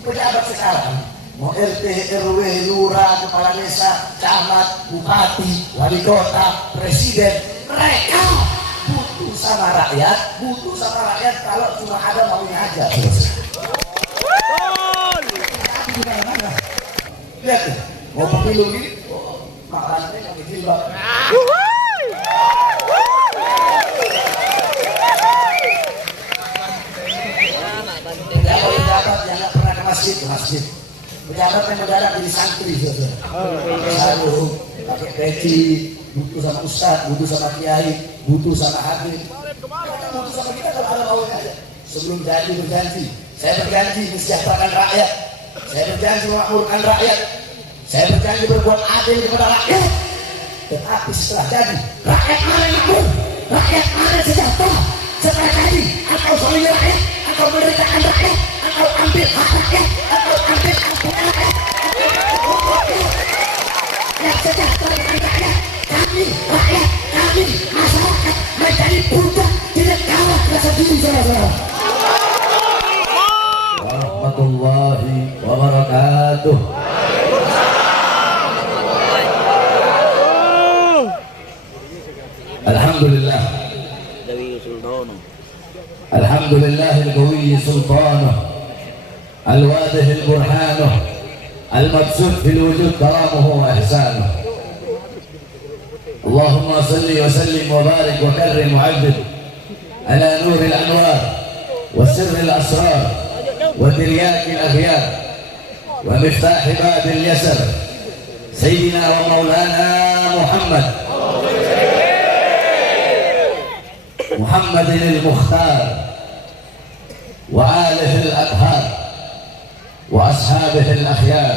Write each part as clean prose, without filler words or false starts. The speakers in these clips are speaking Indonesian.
Pejabat sekarang mau RT, RW, lurah, kepala desa, camat, bupati, wali kota, presiden, mereka butuh sama rakyat kalau cuma ada maunya aja. Lihat tuh, mau pemilu ini, makanannya pakai jilbab. Pejabat yang nggak pernah ke masjid. Pejabat yang mendadak jadi santri, selalu pakai peci, butuh sama ustadz, butuh sama kiai, butuh sama hakim. Butuh sama kita kalau ada maunya aja. Sebelum jadi berjanji, saya berjanji mensejahterakan rakyat, saya berjanji memakmurkan rakyat, saya berjanji berbuat adil kepada rakyat. Tetapi setelah jadi, rakyat mana yang makmur, rakyat mana yang sejahtera. Setelah jadi, atau zalimi rakyat, atau menderitakan rakyat, atau ambil hak rakyat, atau ambil ampunan rakyat, yang sejahtera dengan rakyat. Kami, rakyat, kami, masyarakat menjadi budak di negara rasa diri saudara. Warahmatullahi wabarakatuh. Alhamdulillah. الحمد لله القوي سلطانه الواضح البرهانه المبسوط في الوجود كرامه واحسانه. اللهم صل وسلم وبارك وكرم وعبد على نور الانوار وسر الاسرار وترياق الاغيار ومفتاح باب اليسر سيدنا ومولانا محمد المختار وآله الأطهار وأصحابه الأخيار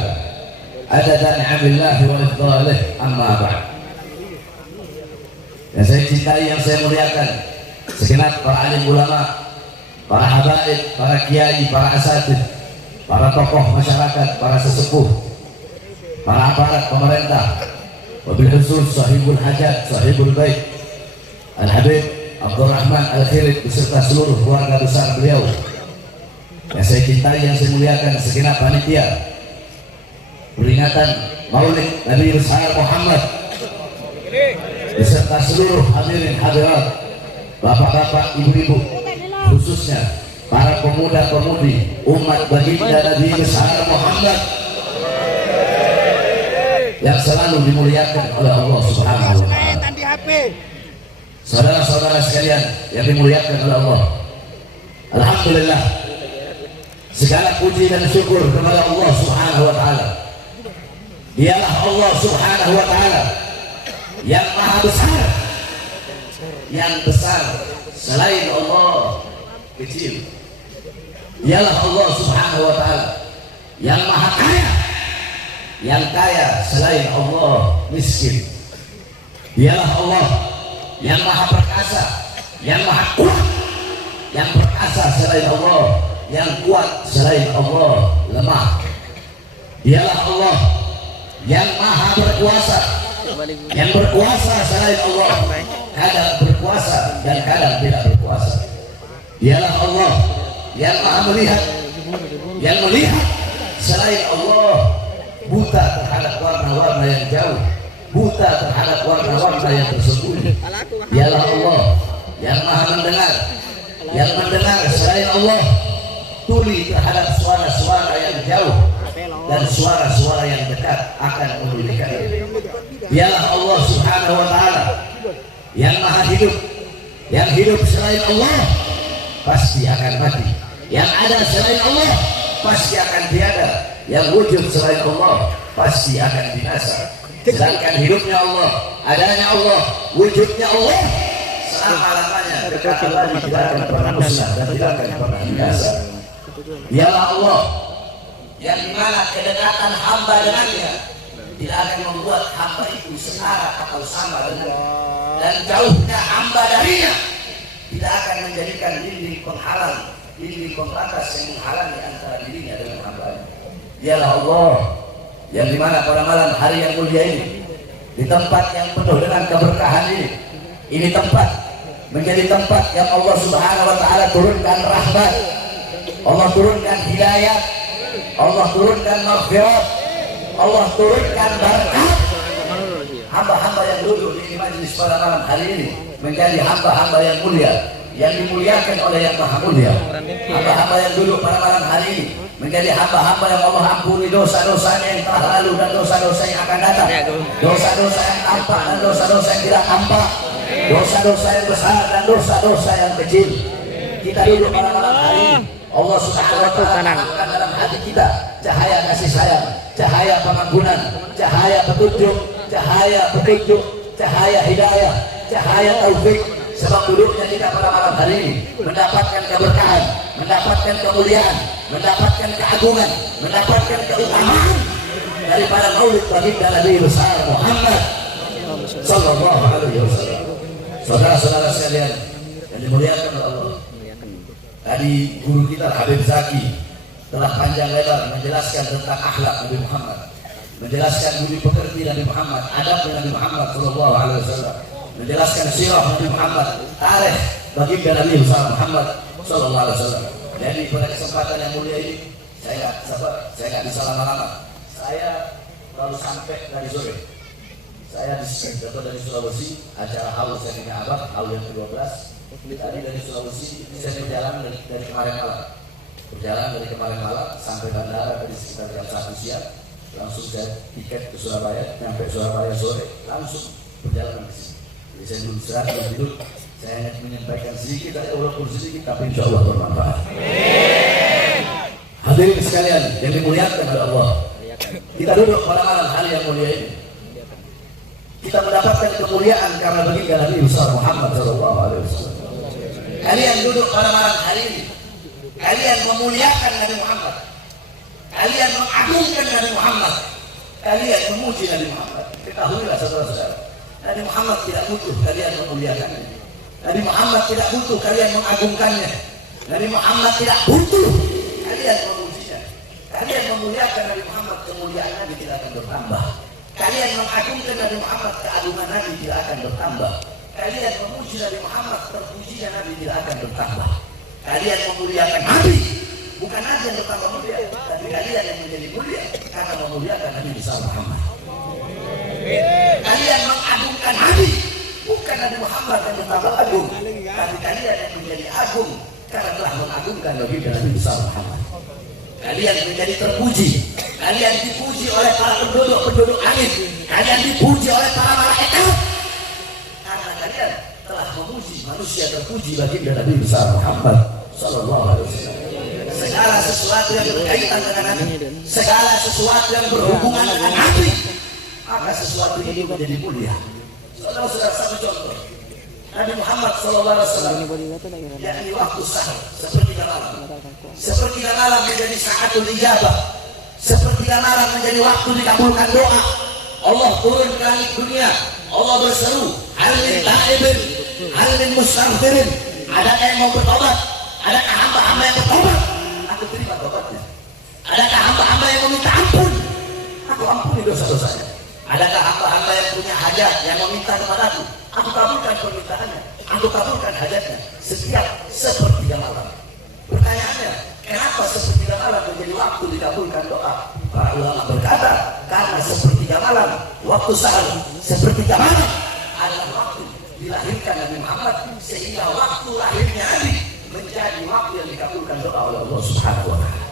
عدد نعم الله وإفضاله. أما بعد. Yang saya cintai, yang saya muliakan, segenap para alim ulama, para habaib, para kiai, para asatidz, para tokoh masyarakat, para sesepuh, para aparat pemerintah, wabil khusus sahibul hajat, sahibul bait, Al-Habib Abdurrahman Al-Khilid beserta seluruh keluarga besar beliau yang saya cintai, yang saya muliakan, segenap panitia peringatan Maulid Nabi besar Muhammad beserta seluruh hadirin hadirat, bapak-bapak, ibu-ibu, khususnya para pemuda-pemudi umat baginda Nabi besar Muhammad yang selalu dimuliakan oleh Allah Subhanahu wa Ta'ala. Saudara-saudara sekalian yang dimuliakan oleh Allah, alhamdulillah, segala puji dan syukur kepada Allah Subhanahu wa Ta'ala. Dialah Allah Subhanahu wa Ta'ala yang maha besar, yang besar selain Allah kecil. Dialah Allah Subhanahu wa Ta'ala yang maha kaya, yang kaya selain Allah miskin. Dialah Allah yang maha perkasa, yang maha kuat, yang perkasa selain Allah, yang kuat selain Allah lemah. Dialah Allah yang maha berkuasa, yang berkuasa selain Allah, kadang berkuasa dan kadang tidak berkuasa. Dialah Allah yang maha melihat, yang melihat selain Allah buta terhadap warna-warna yang jauh, buta terhadap warna-warna yang tersembunyi. Dialah Allah yang maha mendengar, yang mendengar selain Allah tuli terhadap suara-suara yang jauh dan suara-suara yang dekat akan menulikannya. Dialah Allah Subhanahu wa Ta'ala yang maha hidup, yang hidup selain Allah pasti akan mati, yang ada selain Allah pasti akan tiada, yang wujud selain Allah pasti akan binasa. Sedangkan hidupnya Allah, adanya Allah, wujudnya Allah selama-lamanya dekat Allah, tidak akan pernah musnah dan tidak akan pernah binasa. Dialah Allah yang dimana kedekatan hamba dengannya tidak akan membuat hamba itu setara atau sama dengannya, dan jauhnya hamba darinya tidak akan menjadikan dinding penghalang, dinding pembatas yang menghalangi antara dirinya dengan hambanya. Dialah Allah yang dimana pada malam hari yang mulia ini, di tempat yang penuh dengan keberkahan ini tempat menjadi tempat yang Allah Subhanahu wa Ta'ala turunkan rahmat, Allah turunkan hidayah, Allah turunkan maghfirah, Allah turunkan berkah. Hamba-hamba yang duduk di majlis pada malam hari ini menjadi hamba-hamba yang mulia, yang dimuliakan oleh yang maha mulia. Hamba-hamba yang duduk pada malam hari ini menjadi hamba-hamba yang Allah ampuni dosa-dosanya yang telah lalu dan dosa-dosa yang akan datang, dosa-dosa yang tampak dan dosa-dosa yang tidak tampak, dosa-dosa yang besar dan dosa-dosa yang kecil. Kita duduk pada malam hari ini, Allah Subhanahu wa Ta'ala akan dalam hati kita cahaya kasih sayang, cahaya pengampunan, cahaya petunjuk, cahaya hidayah, cahaya taufik. Sebab duduknya kita pada malam hari ini mendapatkan keberkahan, mendapatkan kemuliaan, mendapatkan keagungan, mendapatkan keutamaan daripada maulid baginda Nabi besar Muhammad sallallahu alaihi wasallam. Saudara-saudara sekalian yang dimuliakan oleh Allah, tadi guru kita Habib Zaki telah panjang lebar menjelaskan tentang akhlak Nabi Muhammad, menjelaskan budi pekerti Nabi Muhammad, adabnya Nabi Muhammad sallallahu alaihi wasallam, menjelaskan sirah Nabi Muhammad, tarikh baginda Nabi besar Muhammad sallallahu alaihi wasallam. Jadi pada kesempatan yang mulia ini saya nggak sabar, saya nggak bisa lama-lama. Saya baru sampai dari sore. Saya datang dari Sulawesi, acara haul saya punya abad, haul yang ke-12. Tadi dari Sulawesi, saya berjalan dari kemarin malam. Berjalan dari kemarin malam sampai bandara tadi sekitar jam 1 siang. Langsung saya tiket ke Surabaya, sampai Surabaya sore, langsung berjalan ke sini. Jadi saya belum istirahat, belum tidur. Saya hanya menyampaikan sedikit aja, walaupun sedikit, tapi insya Allah bermanfaat. Hadirin sekalian yang dimuliakan oleh Allah, kita duduk pada malam hari yang mulia ini. Kita mendapatkan kemuliaan karena baginda Nabi besar Muhammad sallallahu alaihi wasallam. Kalian duduk pada malam hari ini, kalian memuliakan Nabi Muhammad, kalian mengagungkan Nabi Muhammad, kalian memuji Nabi Muhammad. Ketahuilah saudara-saudara, Nabi Muhammad tidak butuh kalian memuliakannya. Nabi Muhammad tidak butuh kalian mengagungkannya. Nabi Muhammad tidak butuh kalian memujinya. Kalian memuliakan Nabi Muhammad, kemuliaan Nabi tidak akan bertambah. Kalian mengagungkan Nabi Muhammad, keagungan Nabi tidak akan bertambah. Kalian memuji Nabi Muhammad, terpujinya Nabi tidak akan bertambah. Kalian memuliakan Nabi, bukan Nabi yang bertambah mulia, tapi kalian yang menjadi mulia karena memuliakan Nabi besar Muhammad. Kalian mengagungkan Nabi, bukan Nabi Muhammad yang bertambah agung, tapi kalian yang menjadi agung karena telah mengagungkan Nabi besar Muhammad. Kalian menjadi terpuji, kalian dipuji oleh para penduduk langit, kalian dipuji oleh para malaikat karena kalian telah memuji manusia terpuji baginda Nabi besar Muhammad sallallahu alaihi wasallam. Segala sesuatu yang berkaitan dengan Nabi, segala sesuatu yang berhubungan dengan Nabi, maka sesuatu ini menjadi mulia. Saudara-saudara, satu contoh, Nabi Muhammad sallallahu alaihi wasallam, yakni waktu sahur, sepertiga malam. Sepertiga malam menjadi saatul ijabah. Sepertiga malam menjadi waktu dikabulkan doa. Allah turun ke langit dunia. Allah berseru, hal min taibin, hal min mustaghfirin. Adakah yang mau bertobat? Adakah hamba-hamba yang bertobat? Aku terima tobatnya. Adakah hamba-hamba yang meminta ampun? Aku ampuni dosa-dosanya. Adakah hamba-hamba yang punya hajat yang meminta kepadaku? Aku kabulkan permintaannya, aku kabulkan hajatnya. Setiap sepertiga malam. Pertanyaannya, kenapa sepertiga malam menjadi waktu dikabulkan doa? Para ulama berkata, karena sepertiga malam waktu sahur, sepertiga malam adalah waktu dilahirkan Nabi Muhammad, sehingga waktu lahirnya Nabi menjadi waktu yang dikabulkan doa oleh Allah Subhanahu wa Ta'ala.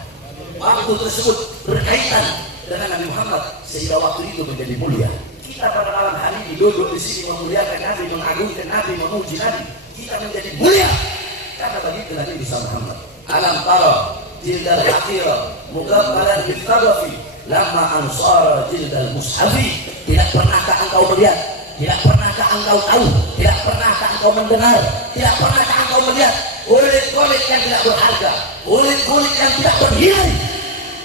Waktu tersebut berkaitan dengan Nabi Muhammad, sehingga waktu itu menjadi mulia. Kita pada malam hari ini duduk di sini memuliakan Nabi, mengagungkan Nabi, memuji Nabi. Kita menjadi mulia karena baginda Nabi besar Muhammad. Alam tara jildal haqira muqabbalan bil tadafi lamma ansara jildal mushafi. Tidak pernahkah engkau melihat, tidak pernahkah engkau tahu, tidak pernahkah engkau mendengar, tidak pernahkah engkau melihat kulit-kulit yang tidak berharga, kulit-kulit yang tidak bernilai.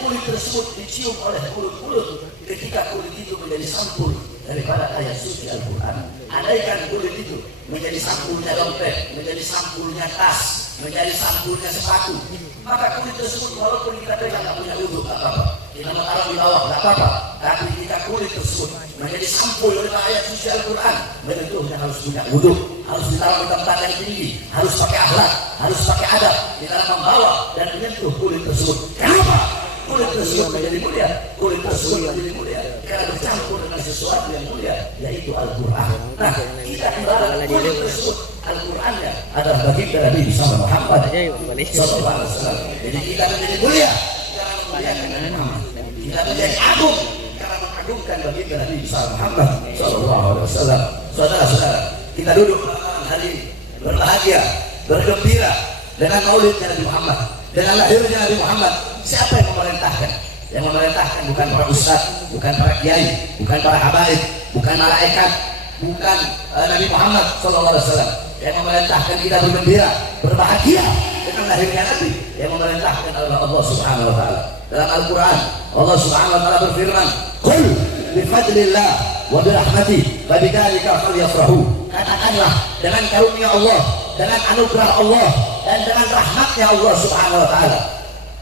Kulit tersebut dicium oleh kulit-kulit ketika kulit itu menjadi sampul daripada ayat suci Al-Quran. Andaikan kulit itu menjadi sampulnya dompet, menjadi sampulnya tas, menjadi sampulnya sepatu, maka kulit tersebut walaupun kita pegang nggak punya wudhu, nggak apa-apa. Kita mau taruh di bawah, nggak apa-apa. Tapi ketika kulit tersebut menjadi sampul daripada ayat suci Al-Quran, bentuknya harus punya wudhu, harus ditaruh di tempat yang tinggi, harus pakai akhlak, harus pakai adab di dalam membawa dan menyentuh kulit tersebut. Kenapa? kulit tersebut menjadi mulia, kulit tersebut menjadi mulia karena bercampur dengan sesuatu yang mulia, yaitu Al-Quran. Nah, kita ibarat kulit tersebut, Al-Qurannya adalah baginda Nabi Muhammad sallallahu alaihi wasallam. Jadi kita menjadi mulia karena memuliakan Nabi Muhammad. Kita menjadi agung karena mengagungkan baginda Nabi Muhammad sallallahu alaihi wasallam. Saudara-saudara, kita duduk malam hari ini berbahagia, bergembira dengan maulidnya Nabi Muhammad, dengan lahirnya Nabi Muhammad. Siapa yang memerintahkan? Yang memerintahkan bukan para ustaz, bukan para kiai, bukan para habaib, bukan malaikat, bukan Nabi Muhammad sallallahu alaihi wasallam. Yang memerintahkan kita bergembira, berbahagia dengan lahirnya Nabi. Yang memerintahkan adalah Allah Subhanahu wa taala. Dalam Al-Qur'an, Allah Subhanahu wa taala berfirman, "Qul bi fadlillah wa bi rahmatihi fa bidzalika falyafrahu." Katakanlah, dengan karunia Allah, dengan anugerah Allah, dan dengan rahmatnya Allah Subhanahu wa taala,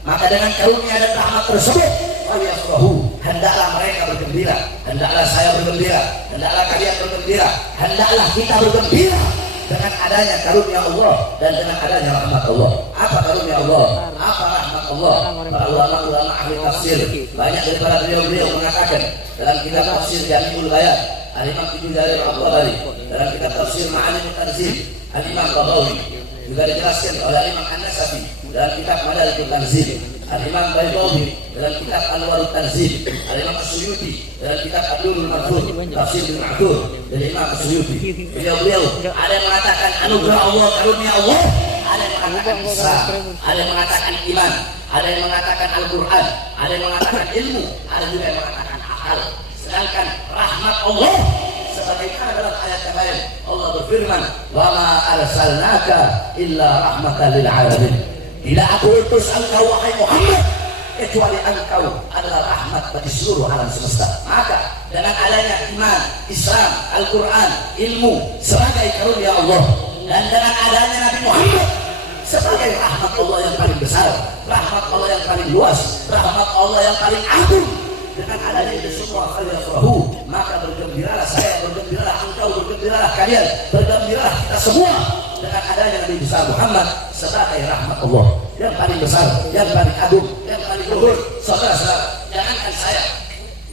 maka dengan karunia dan rahmat tersebut falyafrahu, hendaklah mereka bergembira, hendaklah saya bergembira, hendaklah kalian bergembira, hendaklah kita bergembira dengan adanya karunia Allah dan dengan adanya rahmat Allah. Apa karunia Allah? Apa rahmat Allah? Para ulama-ulama ahli tafsir, banyak daripada beliau-beliau mengatakan dalam kitab tafsir Jami'ul Bayan, Al-Imam Ibnu Jarir Al-Tabari, dalam kitab tafsir Ma'alimut Tanzil, Al-Imam Babawi, juga dijelaskan oleh Al-Imam An-Nasafi dalam kitab Madalikut Tanzil, Al-Imam Baydawi dalam kitab Anwarut Tanzil, Al-Imam As-Suyuti dalam kitab Abdul Marfur, Tafsir bin Ma'thur dari Imam As-Suyuti. Beliau ada yang mengatakan anugerah Allah, karunia Allah, ada yang mengatakan Islam, ada yang mengatakan iman, ada yang mengatakan Al-Quran, ada yang mengatakan ilmu, ada juga yang mengatakan akal. Sedangkan rahmat Allah sebagaimana dalam ayat yang lain Allah berfirman, "Wa ma arsalnaka illa rahmatan lil alamin." Tidak aku utus engkau wahai Muhammad kecuali engkau adalah rahmat bagi seluruh alam semesta. Maka dengan adanya iman, Islam, Al-Quran, ilmu sebagai karunia Allah, dan dengan adanya Nabi Muhammad sebagai rahmat Allah yang paling besar, rahmat Allah yang paling luas, rahmat Allah yang paling agung, dengan adanya itu semua falyafrahu, maka bergembiralah saya, bergembiralah engkau, bergembiralah kalian, bergembiralah kita semua dengan adanya Nabi besar Muhammad sebagai rahmat Allah yang paling besar, yang paling agung, yang paling luhur. Saudara-saudara, jangankan saya,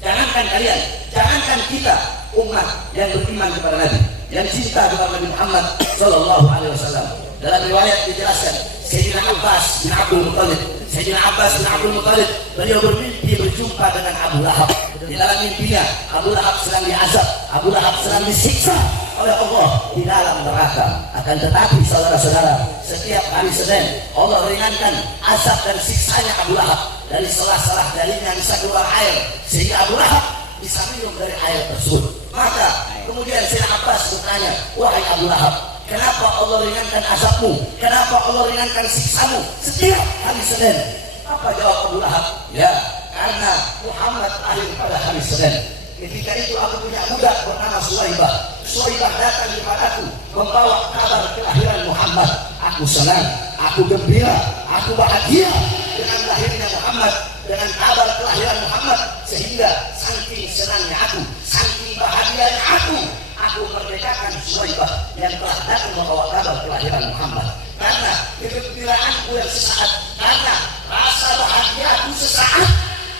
jangankan kalian, jangankan kita umat yang beriman kepada Nabi, yang cinta kepada Nabi Muhammad sallallahu alaihi wasallam. Dalam riwayat dijelaskan, Sayyidina Abbas bin Abdul Muttalib, Sayyidina Abbas bin Abdul Muttalib, beliau bermimpi berjumpa dengan Abu Lahab. Di dalam mimpinya, Abu Lahab sedang diazab, Abu Lahab sedang disiksa oleh Allah di dalam neraka. Akan tetapi saudara-saudara, setiap hari Senin Allah ringankan azab dan siksanya Abu Lahab dari selah-selah darinya bisa keluar air, sehingga Abu Lahab bisa minum dari air tersebut. Maka kemudian Sayyidina Abbas bertanya, "Wahai Abu Lahab, kenapa Allah ringankan azabmu? Kenapa Allah ringankan siksamu setiap hari Senin?" Apa jawab Abu Lahab? "Ya, karena Muhammad lahir pada hari Senin. Ketika itu aku punya budak bernama Suwaibah. Suwaibah datang kepadaku membawa kabar kelahiran Muhammad. Aku senang, aku gembira, aku bahagia dengan lahirnya Muhammad, dengan kabar kelahiran Muhammad, sehingga saking senangnya aku, saking bahagianya aku merdekakan Suwaibah yang telah datang membawa kabar kelahiran Muhammad. Karena kegembiraanku yang sesaat, karena rasa bahagiaku sesaat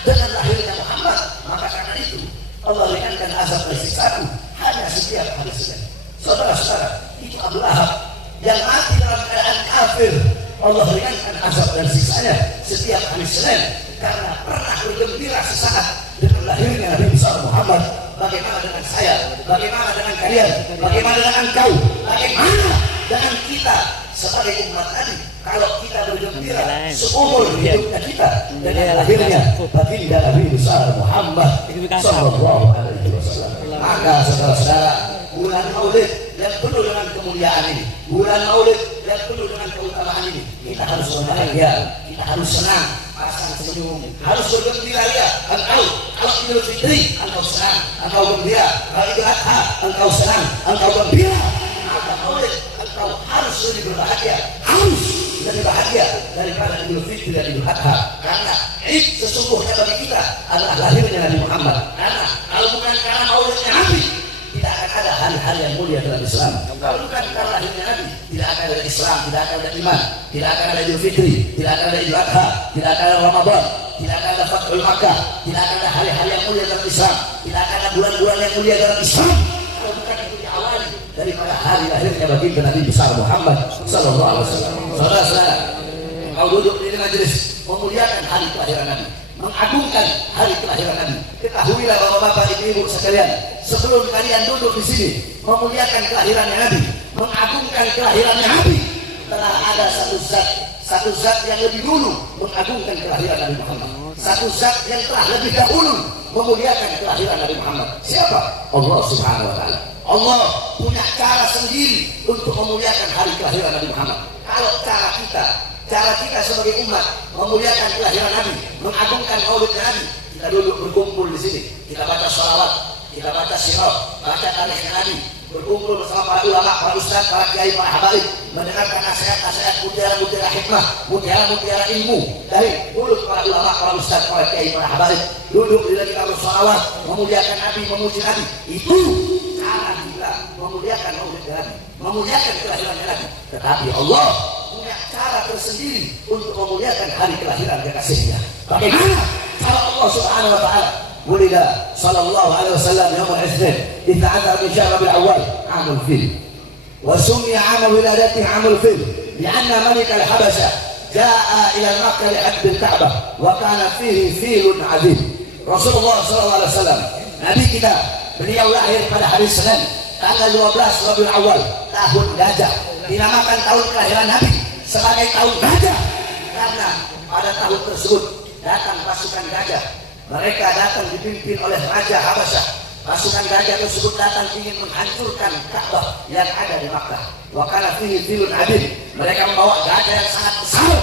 dengan lahirnya Muhammad, maka karena itu Allah ringankan azab dan siksaku hanya setiap hari Senin." Saudara-saudara, itu Abu Lahab yang mati dalam keadaan kafir, Allah ringankan azab dan siksanya setiap hari Senin karena pernah bergembira sesaat dengan lahirnya Nabi besar Muhammad. Bagaimana dengan saya? Bagaimana dengan kalian? Bagaimana dengan engkau? Bagaimana dengan kita sebagai umat Nabi? Kalau kita bergembira seumur hidupnya kita dengan lahirnya baginda Nabi besar Muhammad sallallahu alaihi wasallam, maka saudara-saudara, bulan Maulid yang penuh dengan kemuliaan ini, bulan Maulid yang penuh dengan keutamaan ini, kita harus berbahagia, kita harus senang, pasang senyum, harus bergembira. Ya, engkau kalau Idul Fitri engkau senang, engkau gembira. Kalau Idul Adha engkau senang, engkau gembira. Maka Maulid engkau harus lebih berbahagia, harus lebih bahagia daripada Idul Fitri dan Idul Adha. Karena Id sesungguhnya bagi kita adalah lahirnya Nabi Muhammad. Karena kalau bukan karena Maulidnya Nabi, tidak akan ada hari-hari yang mulia dalam Islam. Kalau bukan karena lahirnya Nabi, tidak akan ada Islam, tidak akan ada iman, tidak akan ada Idul Fitri, tidak akan ada Idul Adha, tidak akan ada Ramadan, tidak akan ada Fathul Makkah, tidak akan ada hari-hari yang mulia dalam Islam, tidak akan ada bulan-bulan yang mulia dalam Islam kalau bukan itu diawali daripada hari lahirnya baginda Nabi besar Muhammad sallallahu alaihi wasallam. Saudara-saudara, kau duduk di majelis memuliakan hari kelahiran Nabi, mengagungkan hari kelahiran Nabi. Ketahuilah bapak-bapak, ibu-ibu sekalian, sebelum kalian duduk di sini memuliakan kelahiran Nabi, mengagungkan kelahiran Nabi, telah ada satu zat yang lebih dulu mengagungkan kelahiran Nabi Muhammad. Satu zat yang telah lebih dahulu memuliakan kelahiran Nabi Muhammad. Siapa? Allah Subhanahu wa taala. Allah punya cara sendiri untuk memuliakan hari kelahiran Nabi Muhammad. Kalau cara kita sebagai umat memuliakan kelahiran Nabi, mengagungkan maulid Nabi, kita duduk berkumpul di sini, kita baca sholawat, kita baca sirah, baca tarikh Nabi, berkumpul bersama para ulama, para ustaz, para kiai, para habaib, mendengarkan nasihat-nasihat, mutiara-mutiara hikmah, mutiara-mutiara ilmu dari mulut para ulama, para ustaz, para kiai, para habaib. Duduk bila kita bersholawat, memuliakan Nabi, memuji Nabi. Itu cara kita memuliakan maulid Nabi, memuliakan kelahiran Nabi. Tetapi Allah punya cara tersendiri untuk memuliakan hari kelahiran kekasihnya. Bagaimana cara Allah Subhanahu wa taala? ولد صلى الله عليه وسلم يوم الاثنين 12 من شهر ربيع الاول عام الفيل، وسمي عام ولادته عام الفيل لان ملك الحبشه جاء الى مكه لحج الكعبه وكان فيه فيل عظيم. Rasulullah sallallahu alaihi wasallam, nabi kita, beliau lahir pada hari Senin tanggal 12 Rabiul Awal tahun gajah. Dinamakan tahun kelahiran Nabi sebagai tahun gajah karena pada tahun tersebut datang pasukan gajah. Mereka datang dipimpin oleh Raja Habasyah. Pasukan gajah tersebut datang ingin menghancurkan Ka'bah yang ada di Makkah. Wa kana fihi filun adid. Mereka membawa gajah yang sangat besar.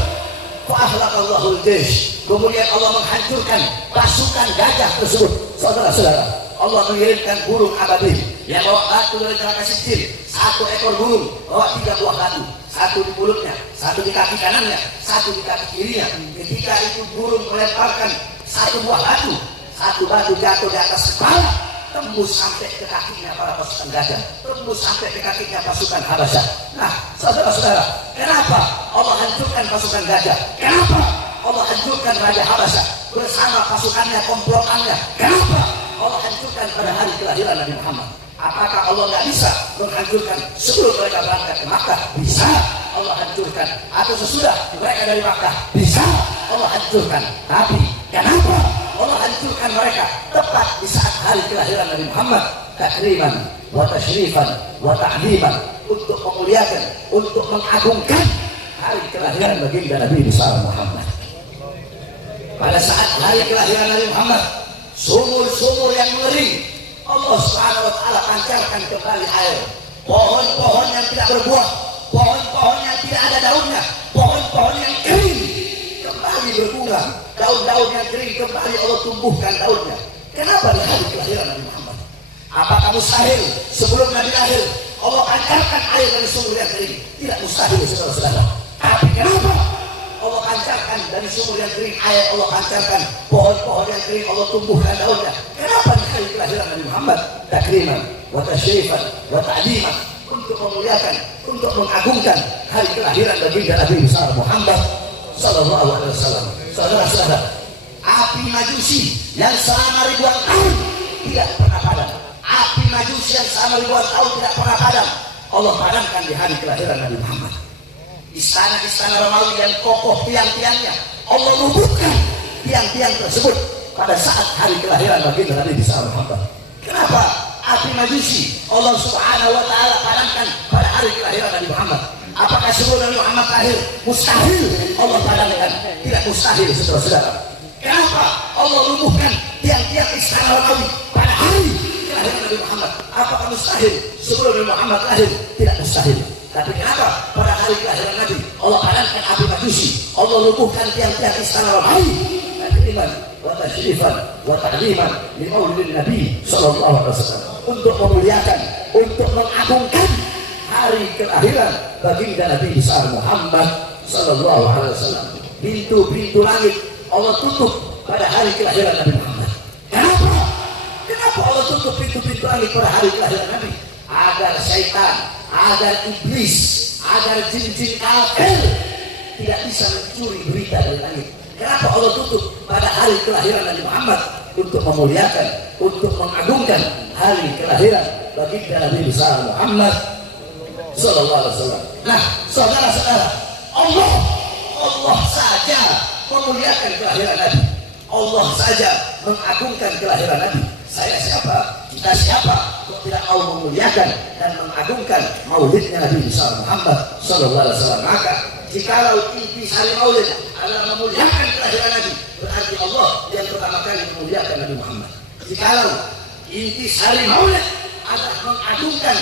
Fa ahlakallahul jaysh. Kemudian Allah menghancurkan pasukan gajah tersebut. Saudara-saudara, Allah mengirimkan burung ababil yang bawa batu dari neraka Sijil. Satu ekor burung bawa 3 buah batu, satu di mulutnya, satu di kaki kanannya, satu di kaki kirinya. Ketika itu burung melemparkan satu buah batu, satu batu jatuh di atas kepala, tembus sampai ke kakinya para pasukan gajah, tembus sampai ke kakinya pasukan Habasyah. Nah, saudara-saudara, kenapa Allah hancurkan pasukan gajah? Kenapa Allah hancurkan Raja Habasyah bersama pasukannya, komplotannya? Kenapa Allah hancurkan pada hari kelahiran Nabi Muhammad? Apakah Allah nggak bisa menghancurkan sebelum mereka berangkat ke Makkah? Bisa Allah hancurkan. Atau sesudah mereka dari Makkah? Bisa Allah hancurkan. Tapi kenapa Allah hancurkan mereka tepat di saat hari kelahiran Nabi Muhammad? Takriman wa tashrifan wa ta'liman, untuk memuliakan, untuk mengagungkan hari kelahiran baginda Nabi besar Muhammad. Pada saat hari kelahiran Nabi Muhammad, sumur-sumur yang mengering Allah Subhanahu wa taala pancarkan kembali air. Pohon-pohon yang tidak berbuah, pohon-pohon yang tidak ada daunnya, pohon-pohon yang kering kembali berbunga. Daun-daun yang kering kembali Allah tumbuhkan daunnya. Kenapa di hari kelahiran Nabi Muhammad? Apakah mustahil sebelum Nabi lahir Allah pancarkan air dari sumur yang kering? Tidak mustahil, saudara-saudara. Tapi kenapa Allah pancarkan dari sumur yang kering air, Allah pancarkan pohon-pohon yang kering, Allah tumbuhkan daunnya? Kenapa di hari kelahiran Nabi Muhammad? Takriman wa tashrifan wa ta'liman, untuk memuliakan, untuk mengagungkan hari kelahiran baginda Nabi besar Muhammad sallallahu alaihi wasallam. Saudara-saudara, api majusi yang selama ribuan tahun tidak pernah padam, api majusi yang selama ribuan tahun tidak pernah padam, Allah padamkan di hari kelahiran Nabi Muhammad. Istana-istana Romawi yang kokoh tiang-tiangnya, Allah rubuhkan tiang-tiang tersebut pada saat hari kelahiran baginda Nabi besar Muhammad. Kenapa api majusi Allah Subhanahu wa taala padamkan pada hari kelahiran Nabi Muhammad? Apakah sebelum Nabi Muhammad lahir mustahil Allah padamkan? Tidak mustahil, saudara-saudara. Kenapa Allah rubuhkan tiang-tiang istana Romawi pada hari kelahiran Nabi Muhammad? Apakah mustahil sebelum Nabi Muhammad lahir? Tidak mustahil. Tapi kenapa pada hari kelahiran Nabi Allah padamkan api majusi, Allah rubuhkan tiang-tiang istana Romawi? Takriman wa tashrifan wa ta'liman li maulidin Nabi sallallahu alaihi wasallam, untuk memuliakan, untuk mengagungkan hari kelahiran baginda Nabi besar Muhammad sallallahu alaihi wasallam. Pintu-pintu langit Allah tutup pada hari kelahiran Nabi Muhammad. Kenapa? Kenapa Allah tutup pintu-pintu langit pada hari kelahiran Nabi? Agar syaitan, agar iblis, agar jin-jin kafir tidak bisa mencuri berita dari langit. Kenapa Allah tutup pada hari kelahiran Nabi Muhammad? Untuk memuliakan, untuk mengagungkan hari kelahiran baginda Nabi besar Muhammad sallallahu alaihi wasallam. Nah, saudara-saudara, Allah saja memuliakan kelahiran Nabi. Allah saja mengagungkan kelahiran Nabi. Saya siapa? Kita siapa? Kok tidak mau memuliakan dan mengagungkan maulidnya Nabi besar Muhammad sallallahu alaihi wasallam? Maka jikalau intisari maulid adalah memuliakan kelahiran Nabi, berarti Allah yang pertama kali memuliakan Nabi Muhammad. Jikalau intisari maulid adalah mengagungkan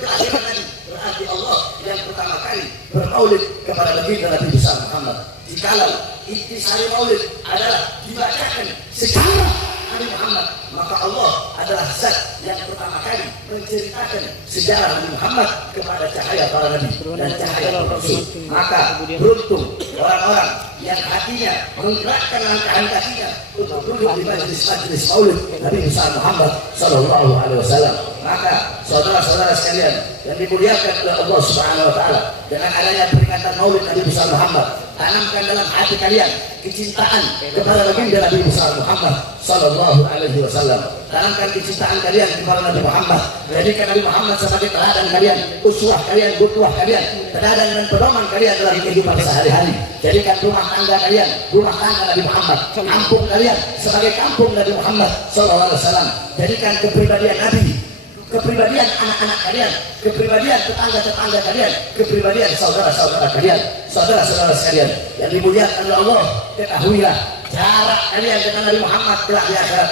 kelahiran Nabi, berarti Allah yang pertama kali bermaulid kepada baginda Nabi besar Muhammad. Jikalau intisari maulid adalah dibacakan secara Nabi Muhammad, maka Allah adalah zat yang pertama kali menceritakan sejarah Nabi Muhammad kepada cahaya para nabi dan cahaya para rasul. Maka beruntung orang-orang yang hatinya menggerakkan langkah kakinya untuk duduk di majlis-majlis maulid Nabi besar Muhammad sallallahu alaihi wasallam. Maka saudara-saudara sekalian yang dimuliakan oleh Allah Subhanahu wa taala, dengan adanya peringatan maulid Nabi besar Muhammad, tanamkan dalam hati kalian kecintaan kepada baginda Nabi besar Muhammad sallallahu alaihi wasallam. Tanamkan kecintaan kalian kepada Nabi Muhammad. Jadikan Nabi Muhammad sebagai teladan kalian, uswah kalian, qudwah kalian, teladan dan pedoman kalian dalam kehidupan sehari-hari. Jadikan rumah tangga kalian rumah tangga Nabi Muhammad, kampung kalian sebagai kampung Nabi Muhammad sallallahu alaihi wasallam. Jadikan kepribadian Nabi, kepribadian anak-anak kalian, kepribadian tetangga-tetangga kalian, kepribadian saudara-saudara kalian. Saudara-saudara sekalian yang dimuliakan oleh Allah, ketahuilah jarak kalian dengan Nabi Muhammad kelak di akhirat,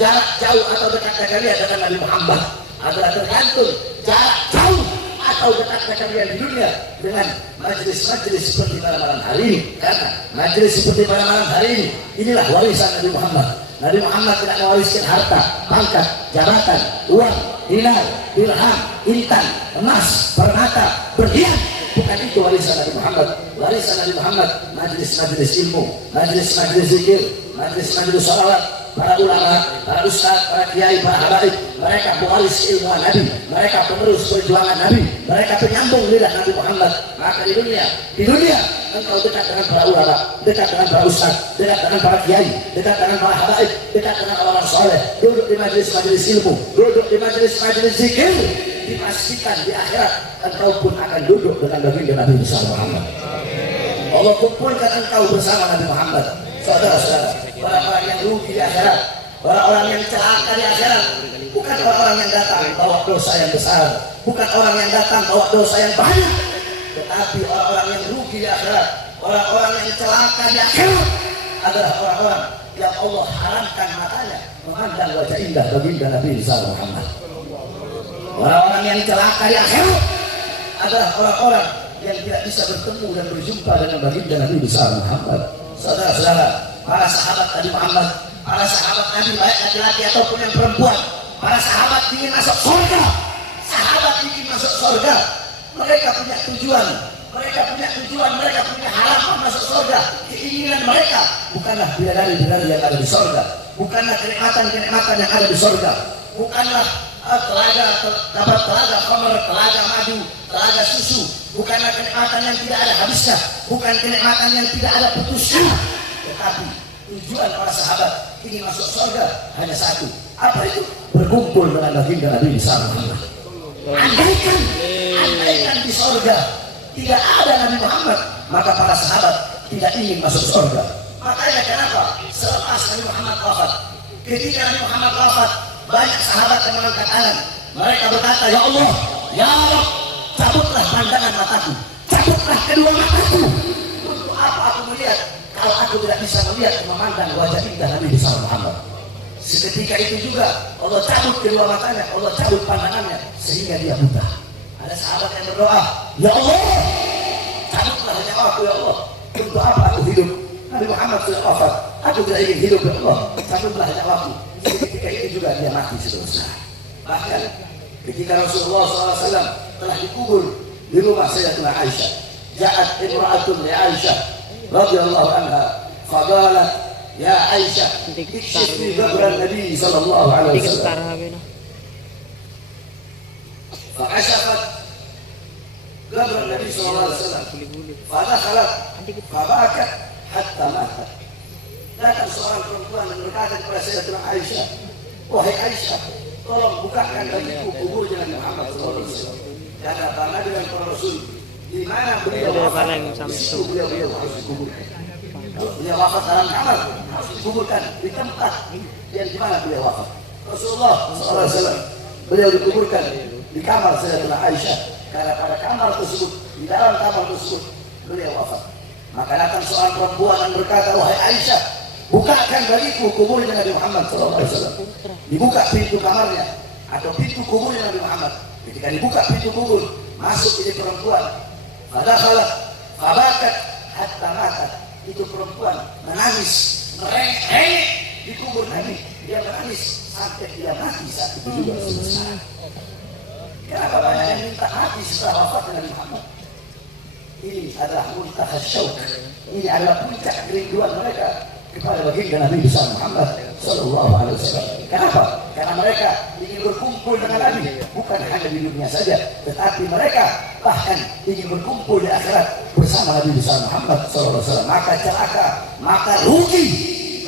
jarak jauh atau dekatnya kalian dengan Nabi Muhammad adalah tergantung jarak jauh atau dekatnya kalian di dunia dengan majelis-majelis seperti pada malam hari ini. Karena majelis seperti pada malam hari ini, inilah warisan Nabi Muhammad. Nabi Muhammad tidak mewariskan harta, pangkat, jabatan, uang, dinar, dirham, intan, emas, permata, berlian. Bukan itu warisan Nabi Muhammad. Warisan Nabi Muhammad majlis-majlis ilmu, majlis-majlis zikir, majlis-majlis salawat. Para ulama, para ustaz, para kiai, para habaib, mereka pewaris ilmu Nabi, mereka penerus perjuangan Nabi, mereka penyambung lidah Nabi Muhammad. Maka di dunia engkau dekat dengan para ulama, dekat dengan para ustaz, dekat dengan para kiai, dekat dengan para habaib, dekat dengan orang soleh, duduk di majlis-majlis ilmu, duduk di majlis-majlis zikir, dipastikan di akhirat engkau pun akan duduk dengan baginda Nabi besar Muhammad. Allah kumpulkan engkau bersama Nabi Muhammad. Saudara-saudara, orang-orang yang rugi di akhirat, orang-orang yang celaka di akhirat, bukan orang-orang yang datang bawa dosa yang besar, bukan orang yang datang bawa dosa yang banyak, tetapi orang-orang yang rugi di akhirat, orang-orang yang celaka di akhirat adalah orang-orang yang Allah haramkan matanya memandang wajah indah baginda Nabi besar Muhammad. Orang-orang yang celaka di akhirat adalah orang-orang yang tidak bisa bertemu dan berjumpa dengan baginda Nabi besar Muhammad. Saudara-saudara, para sahabat Nabi Muhammad, para sahabat Nabi baik laki-laki ataupun yang perempuan, para sahabat ingin masuk surga. Sahabat ingin masuk surga. Mereka punya tujuan, mereka punya harapan masuk surga. Keinginan mereka bukanlah bidadari-bidadari yang ada di surga, bukanlah kenikmatan-kenikmatan yang ada di surga, bukanlah telaga khamr, telaga madu, telaga susu, bukanlah kenikmatan yang tidak ada habisnya, bukan kenikmatan yang tidak ada putusnya. Tetapi tujuan para sahabat ingin masuk surga hanya satu. Apa itu? Berkumpul dengan baginda Nabi besar Muhammad. Andaikan di surga tidak ada Nabi Muhammad, maka para sahabat tidak ingin masuk surga. Makanya kenapa selepas Nabi Muhammad wafat, ketika Nabi Muhammad wafat, banyak sahabat yang mengangkat tangan. Mereka berkata, ya Allah, ya Rabb, cabutlah pandangan mataku, cabutlah kedua mataku. Untuk apa aku melihat kalau aku tidak bisa melihat memandang wajah indah Nabi besar Muhammad? Seketika itu juga Allah cabut kedua matanya, Allah cabut pandangannya sehingga dia buta. Ada sahabat yang berdoa, ya Allah, cabutlah nyawaku ya Allah. Untuk apa aku hidup? Nabi Muhammad sudah wafat, aku tidak ingin hidup ya Allah, cabutlah nyawaku. Ketika itu juga dia mati seterusnya. Bahkan ketika Rasulullah SAW telah dikubur di rumah Sayyidatina Aisyah, ja'at imra'atun li Aisyah radhiyallahu anha faqalat ya Aisyah ikshifi qabran Nabi sallallahu alaihi wasallam. Fa'ashafat qabran Nabi sallallahu alaihi wasallam. Fadakhalat fabakat hatta matat. Datang seorang perempuan dan berkata kepada Sayyidatuna Aisyah, wahai Aisyah, tolong bukakan bagiku kuburnya Nabi Muhammad SAW. Kata para Nabi dan para Rasul, di mana beliau wafat, di situ beliau harus dikuburkan. Kalau beliau wafat dalam kamar, harus dikuburkan di tempat yang di mana beliau wafat. Rasulullah SAW beliau dikuburkan di kamar Sayyidatuna Aisyah, karena pada kamar tersebut, di dalam kamar tersebut beliau wafat. Maka datang seorang perempuan dan berkata, wahai Aisyah, bukakan bagiku kuburnya Nabi Muhammad SAW. Dibuka pintu kamarnya atau pintu kuburnya Nabi Muhammad. Ketika dibuka pintu kubur, masuk ini perempuan. Fadakhalat, fabakat, hatta matat. Itu perempuan menangis, merengek di kubur Nabi. Dia menangis sampai dia mati saat itu juga selesai. Kenapa banyak yang minta mati setelah wafatnya Nabi Muhammad? Ini adalah muntaha syauk. Ini adalah puncak kerinduan mereka kepada baginda Nabi besar Muhammad sallallahu alaihi wasallam. Kenapa? Karena mereka ingin berkumpul dengan Nabi, bukan hanya di dunia saja, tetapi mereka bahkan ingin berkumpul di akhirat bersama Nabi besar Muhammad sallallahu alaihi wasallam. Maka celaka, maka rugi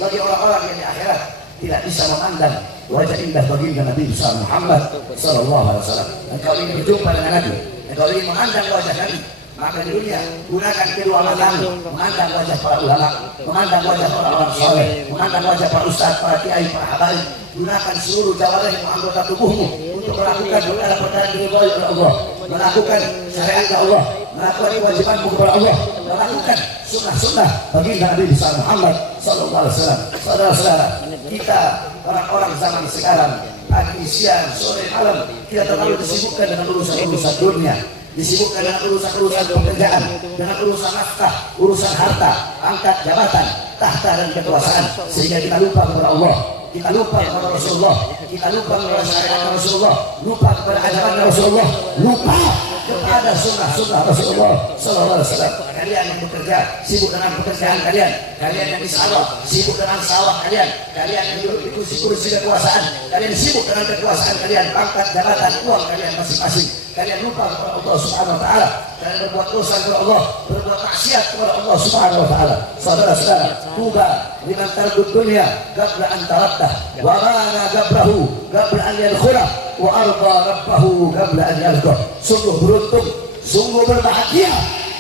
bagi orang-orang yang di akhirat tidak bisa memandang wajah indah baginda Nabi besar Muhammad sallallahu alaihi wasallam. Engkau ingin berjumpa dengan Nabi, engkau ingin memandang wajah Nabi, maka di dunia gunakan kedua matamu memandang wajah para ulama, memandang wajah para orang soleh, memandang wajah para ustaz, para kiai, para habaib. Gunakan seluruh jawarihmu, anggota tubuhmu untuk melakukan perkara-perkara yang diridhai oleh Allah, melakukan syariat Allah, melakukan kewajibanmu kepada Allah, melakukan sunnah-sunnah baginda Nabi besar Muhammad sallallahu alaihi wasallam. Saudara-saudara, kita orang-orang zaman sekarang pagi, siang, sore, malam kita terlalu disibukkan dengan urusan-urusan dunia, disibukkan dengan urusan-urusan pekerjaan, dengan urusan nafkah, urusan harta, pangkat, jabatan, tahta dan kekuasaan, sehingga kita lupa kepada Allah, kita lupa kepada Rasulullah, kita lupa kepada syariat Rasulullah, lupa kepada ajaran Rasulullah, lupa kepada sunnah Rasulullah sallallahu alaihi wasallam. Kalian yang bekerja sibuk dengan pekerjaan kalian, kalian yang di sawah sibuk dengan sawah kalian, kalian yang duduk di kursi kekuasaan, kalian sibuk dengan kekuasaan kalian, pangkat, jabatan, uang kalian masing-masing. Kalian lupa kepada Allah Subhanahu wa taala, kalian berbuat dosa kepada Allah, berbuat maksiat kepada Allah Subhanahu wa taala. Saudara-saudara, tuba liman targud dunya qabla an tarattah wa mana qabrahu qabla an yadkhulah wa arda rabbahu qabla an yalqah. Sungguh beruntung, sungguh berbahagia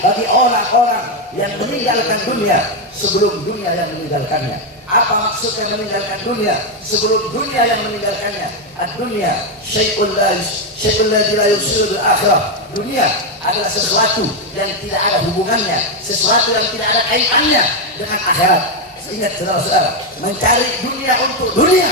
bagi orang-orang yang meninggalkan dunia sebelum dunia yang meninggalkannya. Apa maksudnya meninggalkan dunia? Sebelum dunia yang meninggalkannya. Ad-dunya syai'un la yusilu bil akhirah. Dunia adalah sesuatu yang tidak ada hubungannya, sesuatu yang tidak ada kaitannya dengan akhirat. Ingat saudara-saudara, mencari dunia untuk dunia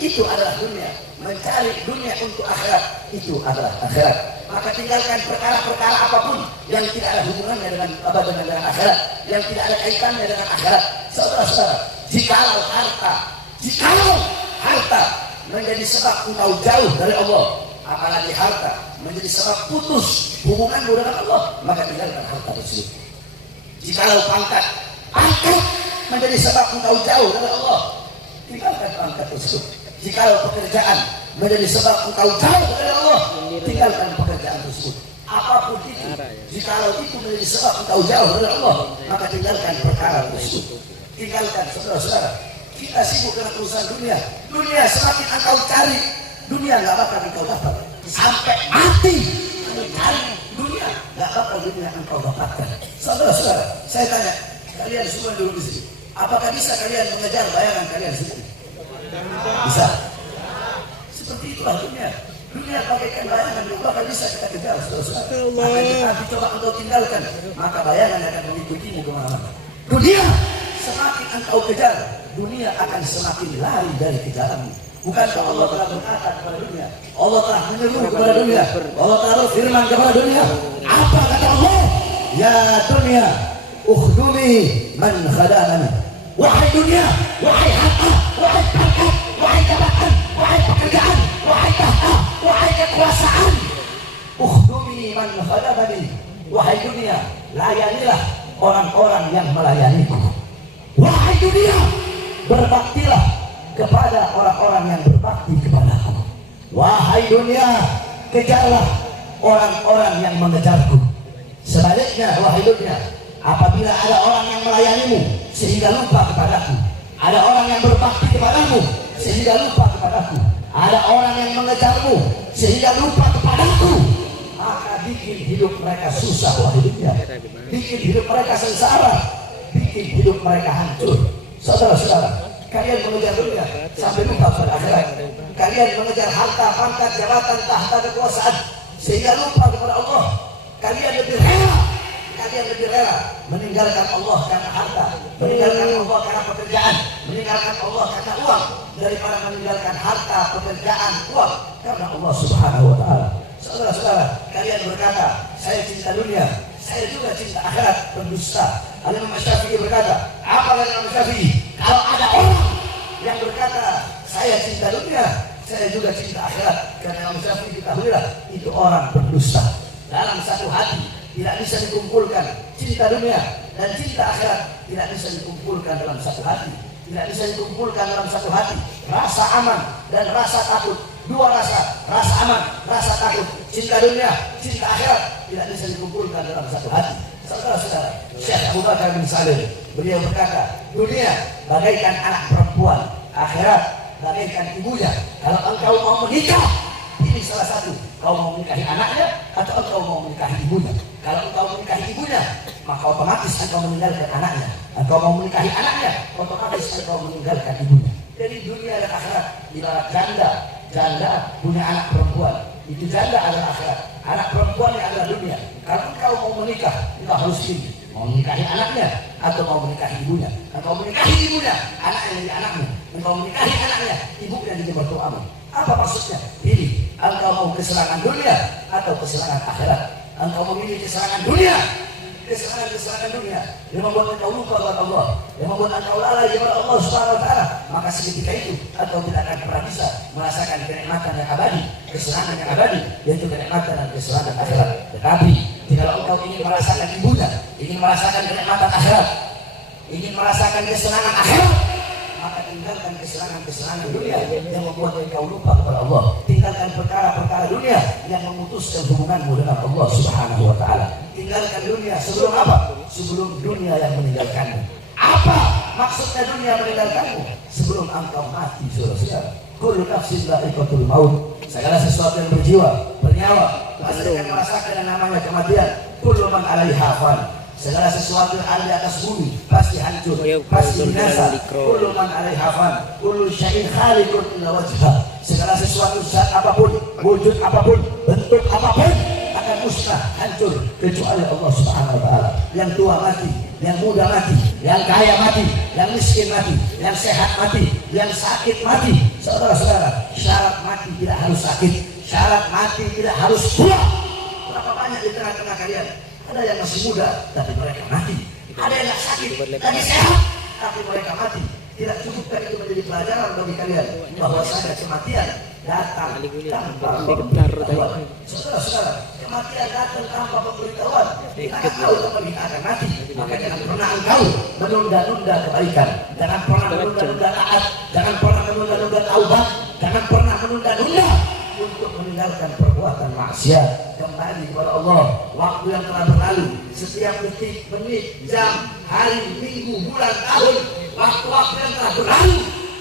itu adalah dunia, mencari dunia untuk akhirat itu adalah akhirat. Maka tinggalkan perkara-perkara apapun yang tidak ada hubungannya dengan akhirat, yang tidak ada kaitannya dengan akhirat. Saudara-saudara, jikalau harta menjadi sebab engkau jauh dari Allah, apalagi harta menjadi sebab putus hubunganmu dengan Allah, maka tinggalkan harta tersebut. Jikalau pangkat menjadi sebab engkau jauh dari Allah, tinggalkan pangkat tersebut. Jikalau pekerjaan menjadi sebab engkau jauh dari Allah, tinggalkan pekerjaan tersebut. Apapun itu, jikalau itu menjadi sebab engkau jauh dari Allah, maka tinggalkan perkara tersebut. Tinggalkan, saudara-saudara. Kita sibuk dengan urusan dunia. Dunia semakin engkau cari, dunia nggak bakal engkau dapat. Sampai mati engkau cari dunia, nggak bakal dunia engkau dapatkan. Saudara-saudara, saya tanya kalian semua dulu di sini, apakah bisa kalian mengejar bayangan kalian sendiri? Bisa. Seperti itulah dunia. Dunia bagaikan bayangan, bahkan bisa kita kejar, saudara-saudara. Akan tetapi coba engkau tinggalkan, maka bayangan akan mengikutimu kemana-mana. Dunia semakin engkau kejar, dunia akan semakin lari dari kejaranmu. Bukankah Allah telah berkata kepada dunia, Allah telah menyeru kepada dunia, Allah telah berfirman kepada dunia, apa kata Allah? Ya dunia, ukhdumi man khadamani. Wahai dunia, wahai harta, wahai pangkat, wahai jabatan, wahai pekerjaan, wahai tahta, wahai kekuasaan, ukhdumi man khadamani. Wahai dunia, layanilah orang-orang yang melayaniku. Wahai dunia, berbaktilah kepada orang-orang yang berbakti kepadaku. Wahai dunia, kejarlah orang-orang yang mengejarku. Sebaliknya, wahai dunia, apabila ada orang yang melayanimu sehingga lupa kepadaku, Ada orang yang berbakti kepadamu sehingga lupa kepadaku. Ada orang yang mengejarmu sehingga lupa kepadaku. Maka bikin hidup mereka susah wahai dunia, bikin hidup mereka sengsara, bikin hidup mereka hancur. Saudara-saudara, kalian mengejar dunia sampai lupa pada akhirat. Kalian mengejar harta, pangkat, jabatan, tahta, kekuasaan sehingga lupa kepada Allah. Kalian lebih rela meninggalkan Allah karena harta, meninggalkan Allah karena pekerjaan, meninggalkan Allah karena uang, daripada meninggalkan harta, pekerjaan, uang karena Allah Subhanahu wa Ta'ala. Saudara-saudara, kalian berkata, saya cinta dunia, saya juga cinta akhirat, berdusta. Al-Imam Syafi'i berkata, apa kata Imam Syafi'i? Kalau ada orang yang berkata, saya cinta dunia, saya juga cinta akhirat, karena Imam Syafi'i diketahuilah itu orang berdusta. Dalam satu hati tidak bisa dikumpulkan cinta dunia dan cinta akhirat, tidak bisa dikumpulkan dalam satu hati, tidak bisa dikumpulkan dalam satu hati. Rasa aman dan rasa takut, dua rasa, rasa aman, rasa takut, cinta dunia, cinta akhirat, tidak bisa dikumpulkan dalam satu hati. Saudara-saudara, Syekh Abu Bakar bin Salim, beliau berkata, dunia bagaikan anak perempuan, akhirat bagaikan ibunya. Kalau engkau mau menikah, ini salah satu, kau mau menikahi anaknya atau engkau mau menikahi ibunya. Kalau engkau menikahi ibunya, maka otomatis engkau meninggalkan anaknya. Engkau mau menikahi anaknya, otomatis engkau meninggalkan ibunya. Jadi dunia dan akhirat ibarat janda punya anak perempuan, itu janda adalah akhirat, anak perempuannya adalah dunia. Kalau engkau mau menikah, engkau harus pilih, mau menikahi anaknya atau mau menikahi ibunya. Engkau menikahi ibunya, anaknya jadi anakmu. Engkau menikahi anaknya, ibunya jadi mertuamu. Apa maksudnya? Pilih, engkau mau kesenangan dunia atau kesenangan akhirat. Engkau memilih kesenangan dunia, kesenangan dunia yang membuat engkau lupa kepada Allah, yang membuat engkau lalai kepada Allah Subhanahu wa Ta'ala, maka seketika itu engkau tidak akan pernah bisa merasakan kenikmatan yang abadi, kesenangan yang abadi, yaitu kenikmatan dan kesenangan akhirat. Tetapi kalau engkau ingin merasakan ibunya, ingin merasakan kenikmatan akhirat, ingin merasakan kesenangan akhirat, maka tinggalkan kesenangan dunia yang membuat engkau lupa kepada Allah. Tinggalkan perkara-perkara dunia yang memutuskan hubunganmu dengan Allah Subhanahu wa Ta'ala. Tinggalkan dunia sebelum apa? Sebelum dunia yang meninggalkanmu. Apa maksudnya dunia meninggalkanmu? Sebelum engkau mati, saudara-saudara. Kullu nafsin dha'iqatul maut. Segala sesuatu yang berjiwa, bernyawa, pasti akan merasakan yang namanya kematian. Kullu man 'alaiha fan. Segala sesuatu yang ada di atas bumi pasti hancur, pasti binasa. Kullu man 'alaiha fan, kullu syai'in khaliqun illa wajhah. Segala sesuatu zat apapun, wujud apapun, bentuk apapun akan musnah, hancur kecuali Allah Subhanahu wa Ta'ala. Yang tua mati, yang muda mati, yang kaya mati, yang miskin mati, yang sehat mati, yang sakit mati. Saudara-saudara, syarat mati tidak harus sakit, syarat mati tidak harus tua. Berapa banyak di tengah-tengah kalian ada yang masih muda tapi mereka mati, ada yang sakit tapi sehat tapi mereka mati. Tidak cukupkah itu menjadi pelajaran bagi kalian bahwa saja kematian datang tanpa pemberitahuan? Saudara-saudara, kematian datang tanpa pemberitahuan. Kita akan tahu kapan kita akan mati. Maka jangan pernah engkau menunda-nunda kebaikan, jangan pernah menunda-nunda taat, jangan pernah menunda-nunda taubat, jangan pernah menunda-nunda untuk meninggalkan perbuatan maksiat. Kembali kepada Allah. Waktu yang telah berlalu, setiap detik, menit, jam, hari, minggu, bulan, tahun, waktu-waktu yang telah berlalu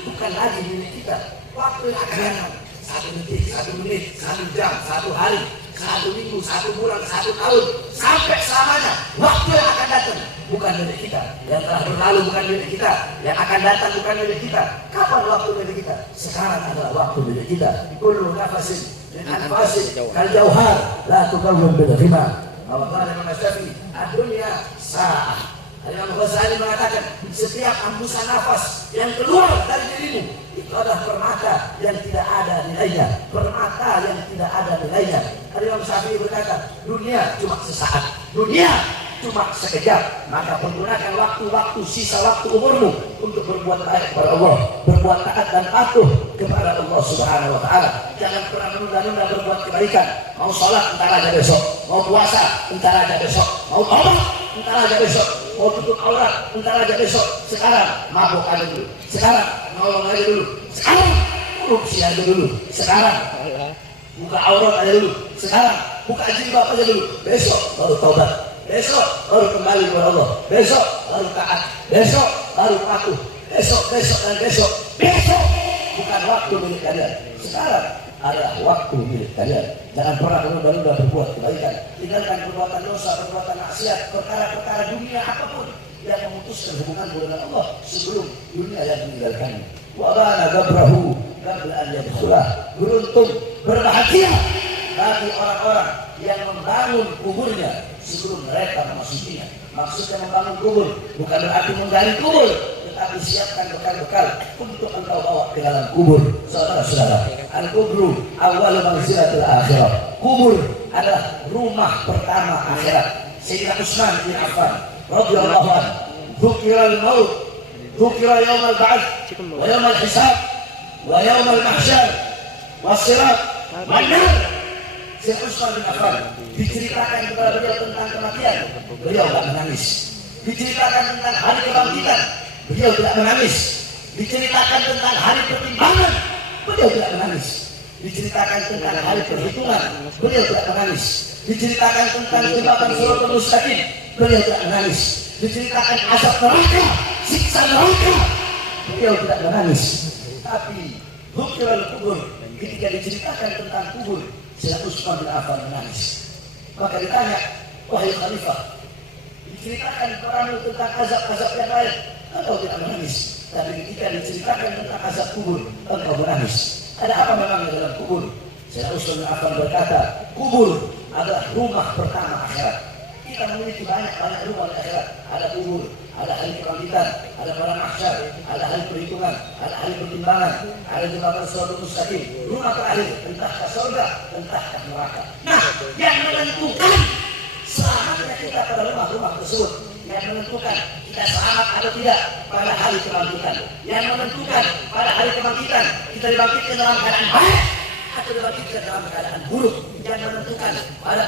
bukan lagi milik kita. Waktu yang akan datang, 1 detik, 1 menit, 1 jam, 1 hari, 1 minggu, 1 bulan, 1 tahun, sampai selamanya. Waktu yang akan datang bukan milik kita. Yang telah berlalu bukan milik kita. Yang akan datang bukan milik kita. Kapan waktu milik kita? Sekarang adalah waktu milik kita. Kullu nafasin min anfasin kal jauhar la tukawwin bil ghimar. Allah Imam Syafi'i, ad-dunya sa'ah. Imam Ghazali mengatakan, setiap hembusan nafas yang keluar dari dirimu itu adalah permata yang tidak ada nilainya, permata yang tidak ada nilainya. Imam Syafi'i berkata, dunia cuma sesaat, dunia cuma sekejap. Maka pergunakan waktu-waktu sisa waktu umurmu untuk berbuat baik kepada Allah, berbuat taat dan patuh kepada Allah Subhanahu wa Ta'ala. Jangan pernah menunda-nunda berbuat kebaikan. Mau sholat entar aja besok, mau puasa entar aja besok, mau taubat entar aja besok, mau tutup aurat entar aja besok. Sekarang mabuk aja dulu, sekarang nolong aja dulu, sekarang korupsi aja dulu, sekarang buka aurat aja dulu, sekarang buka jilbab aja dulu, besok baru taubat, besok baru kembali kepada Allah, besok baru taat, besok baru patuh. besok dan besok bukan waktu milik kalian. Sekarang adalah waktu milik kalian. Jangan pernah menunda-nunda berbuat kebaikan. Tinggalkan perbuatan dosa, perbuatan maksiat, perkara-perkara dunia apapun yang memutuskan hubungan dengan Allah sebelum dunia yang meninggalkannya. Wa bana gabrahu qabla an yadkhulah. Beruntung, berbahagia bagi orang-orang yang membangun kuburnya sebelum mereka memasukinya. Maksudnya membangun kubur bukan berarti menggali kubur, tetapi siapkan bekal-bekal untuk engkau bawa ke dalam kubur. Saudara-saudara, al-kubru awal manzilatil akhirah. Kubur adalah rumah pertama akhirat. Sayyidina Utsman bin Affan radhiyallahu anhu, dzukira al-maut, dzukira yaum al-ba'ts wa yaum al-hisab wa yaum al-mahsyar was-sirat wan-nar. Sayyidina Utsman bin Affan diceritakan kepada beliau tentang kematian, beliau tidak menangis. Diceritakan tentang hari kebangkitan, beliau tidak menangis. Diceritakan tentang hari pertimbangan, beliau tidak menangis. Diceritakan tentang hari perhitungan, beliau tidak menangis. Diceritakan tentang jebakan Shiratal Mustaqim, beliau tidak menangis. Diceritakan azab neraka, siksa neraka, beliau tidak menangis. Tapi dzukirul kubur, ketika diceritakan tentang kubur, Sayyidina Utsman bin Affan menangis. Maka ditanya, wahai khalifah, diceritakan kepadamu tentang azab-azab yang lain, engkau tidak menangis. Tapi ketika diceritakan tentang azab kubur, engkau menangis. Ada apa memang dalam kubur? Sayyidina Utsman bin Affan berkata, kubur adalah rumah pertama akhirat. Kita memiliki banyak rumah di akhirat. Ada kubur, ada hari kebangkitan, ada padang mahsyar, ada hari perhitungan, ada hari pertimbangan, ada jebakan Shiratal Mustaqim. Rumah terakhir, entah ke surga, entah ke neraka. Nah, yang menentukan selamatnya kita pada rumah-rumah tersebut, yang menentukan kita selamat atau tidak pada hari kebangkitan, yang menentukan pada hari kebangkitan kita dibangkitkan dalam keadaan baik atau dibangkitkan dalam keadaan buruk, yang menentukan pada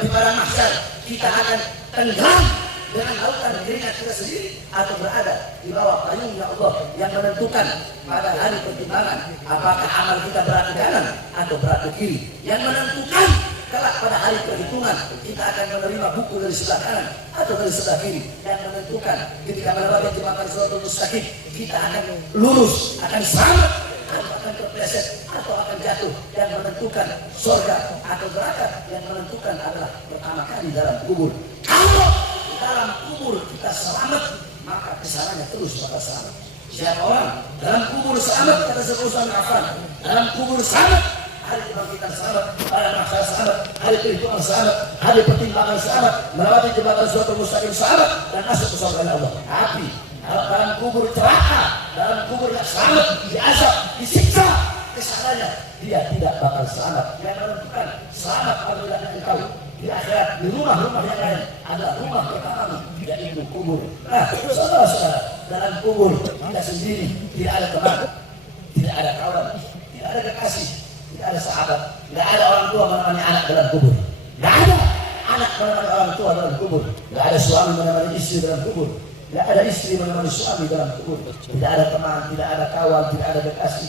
di padang mahsyar kita akan tenggelam dengan lautan keringat kita sendiri atau berada di bawah payungnya Allah, yang menentukan pada hari pertimbangan apakah amal kita berat ke kanan atau berat ke kiri, yang menentukan kelak pada hari perhitungan kita akan menerima buku dari sebelah kanan atau dari sebelah kiri, yang menentukan ketika melewati jebakan Shiratal Mustaqim kita akan lurus, akan selamat atau akan terpleset atau akan jatuh, yang menentukan surga atau neraka, yang menentukan adalah pertama kali dalam kubur. Kalau dalam kubur kita selamat, maka kesananya terus bakal selamat. Siapa orang dalam kubur selamat, kata Sayyidina Utsman bin Affan, dalam kubur selamat, hari kebangkitan selamat, hari mahsyar selamat, hari perhitungan selamat, hari pertimbangan selamat, melewati jembatan Shiratal Mustaqim selamat, dan masuk ke surga Allah. Tapi dalam kubur celaka, dalam kubur yang selamat, diazab, disiksa, kesananya dia tidak bakal selamat. Yang menentukan selamat apabila engkau di akhirat, di rumah-rumah yang lain adalah rumah pertama, yaitu kubur. Nah, saudara-saudara, dalam kubur kita sendiri tidak ada teman, tidak ada kawan, tidak ada kekasih, tidak ada sahabat, tidak ada orang tua menemani anak dalam kubur, tidak ada anak menemani orang tua dalam kubur, tidak ada suami menemani istri dalam kubur, tidak ada istri menemani suami dalam kubur, tidak ada teman, tidak ada kawan, tidak ada kekasih,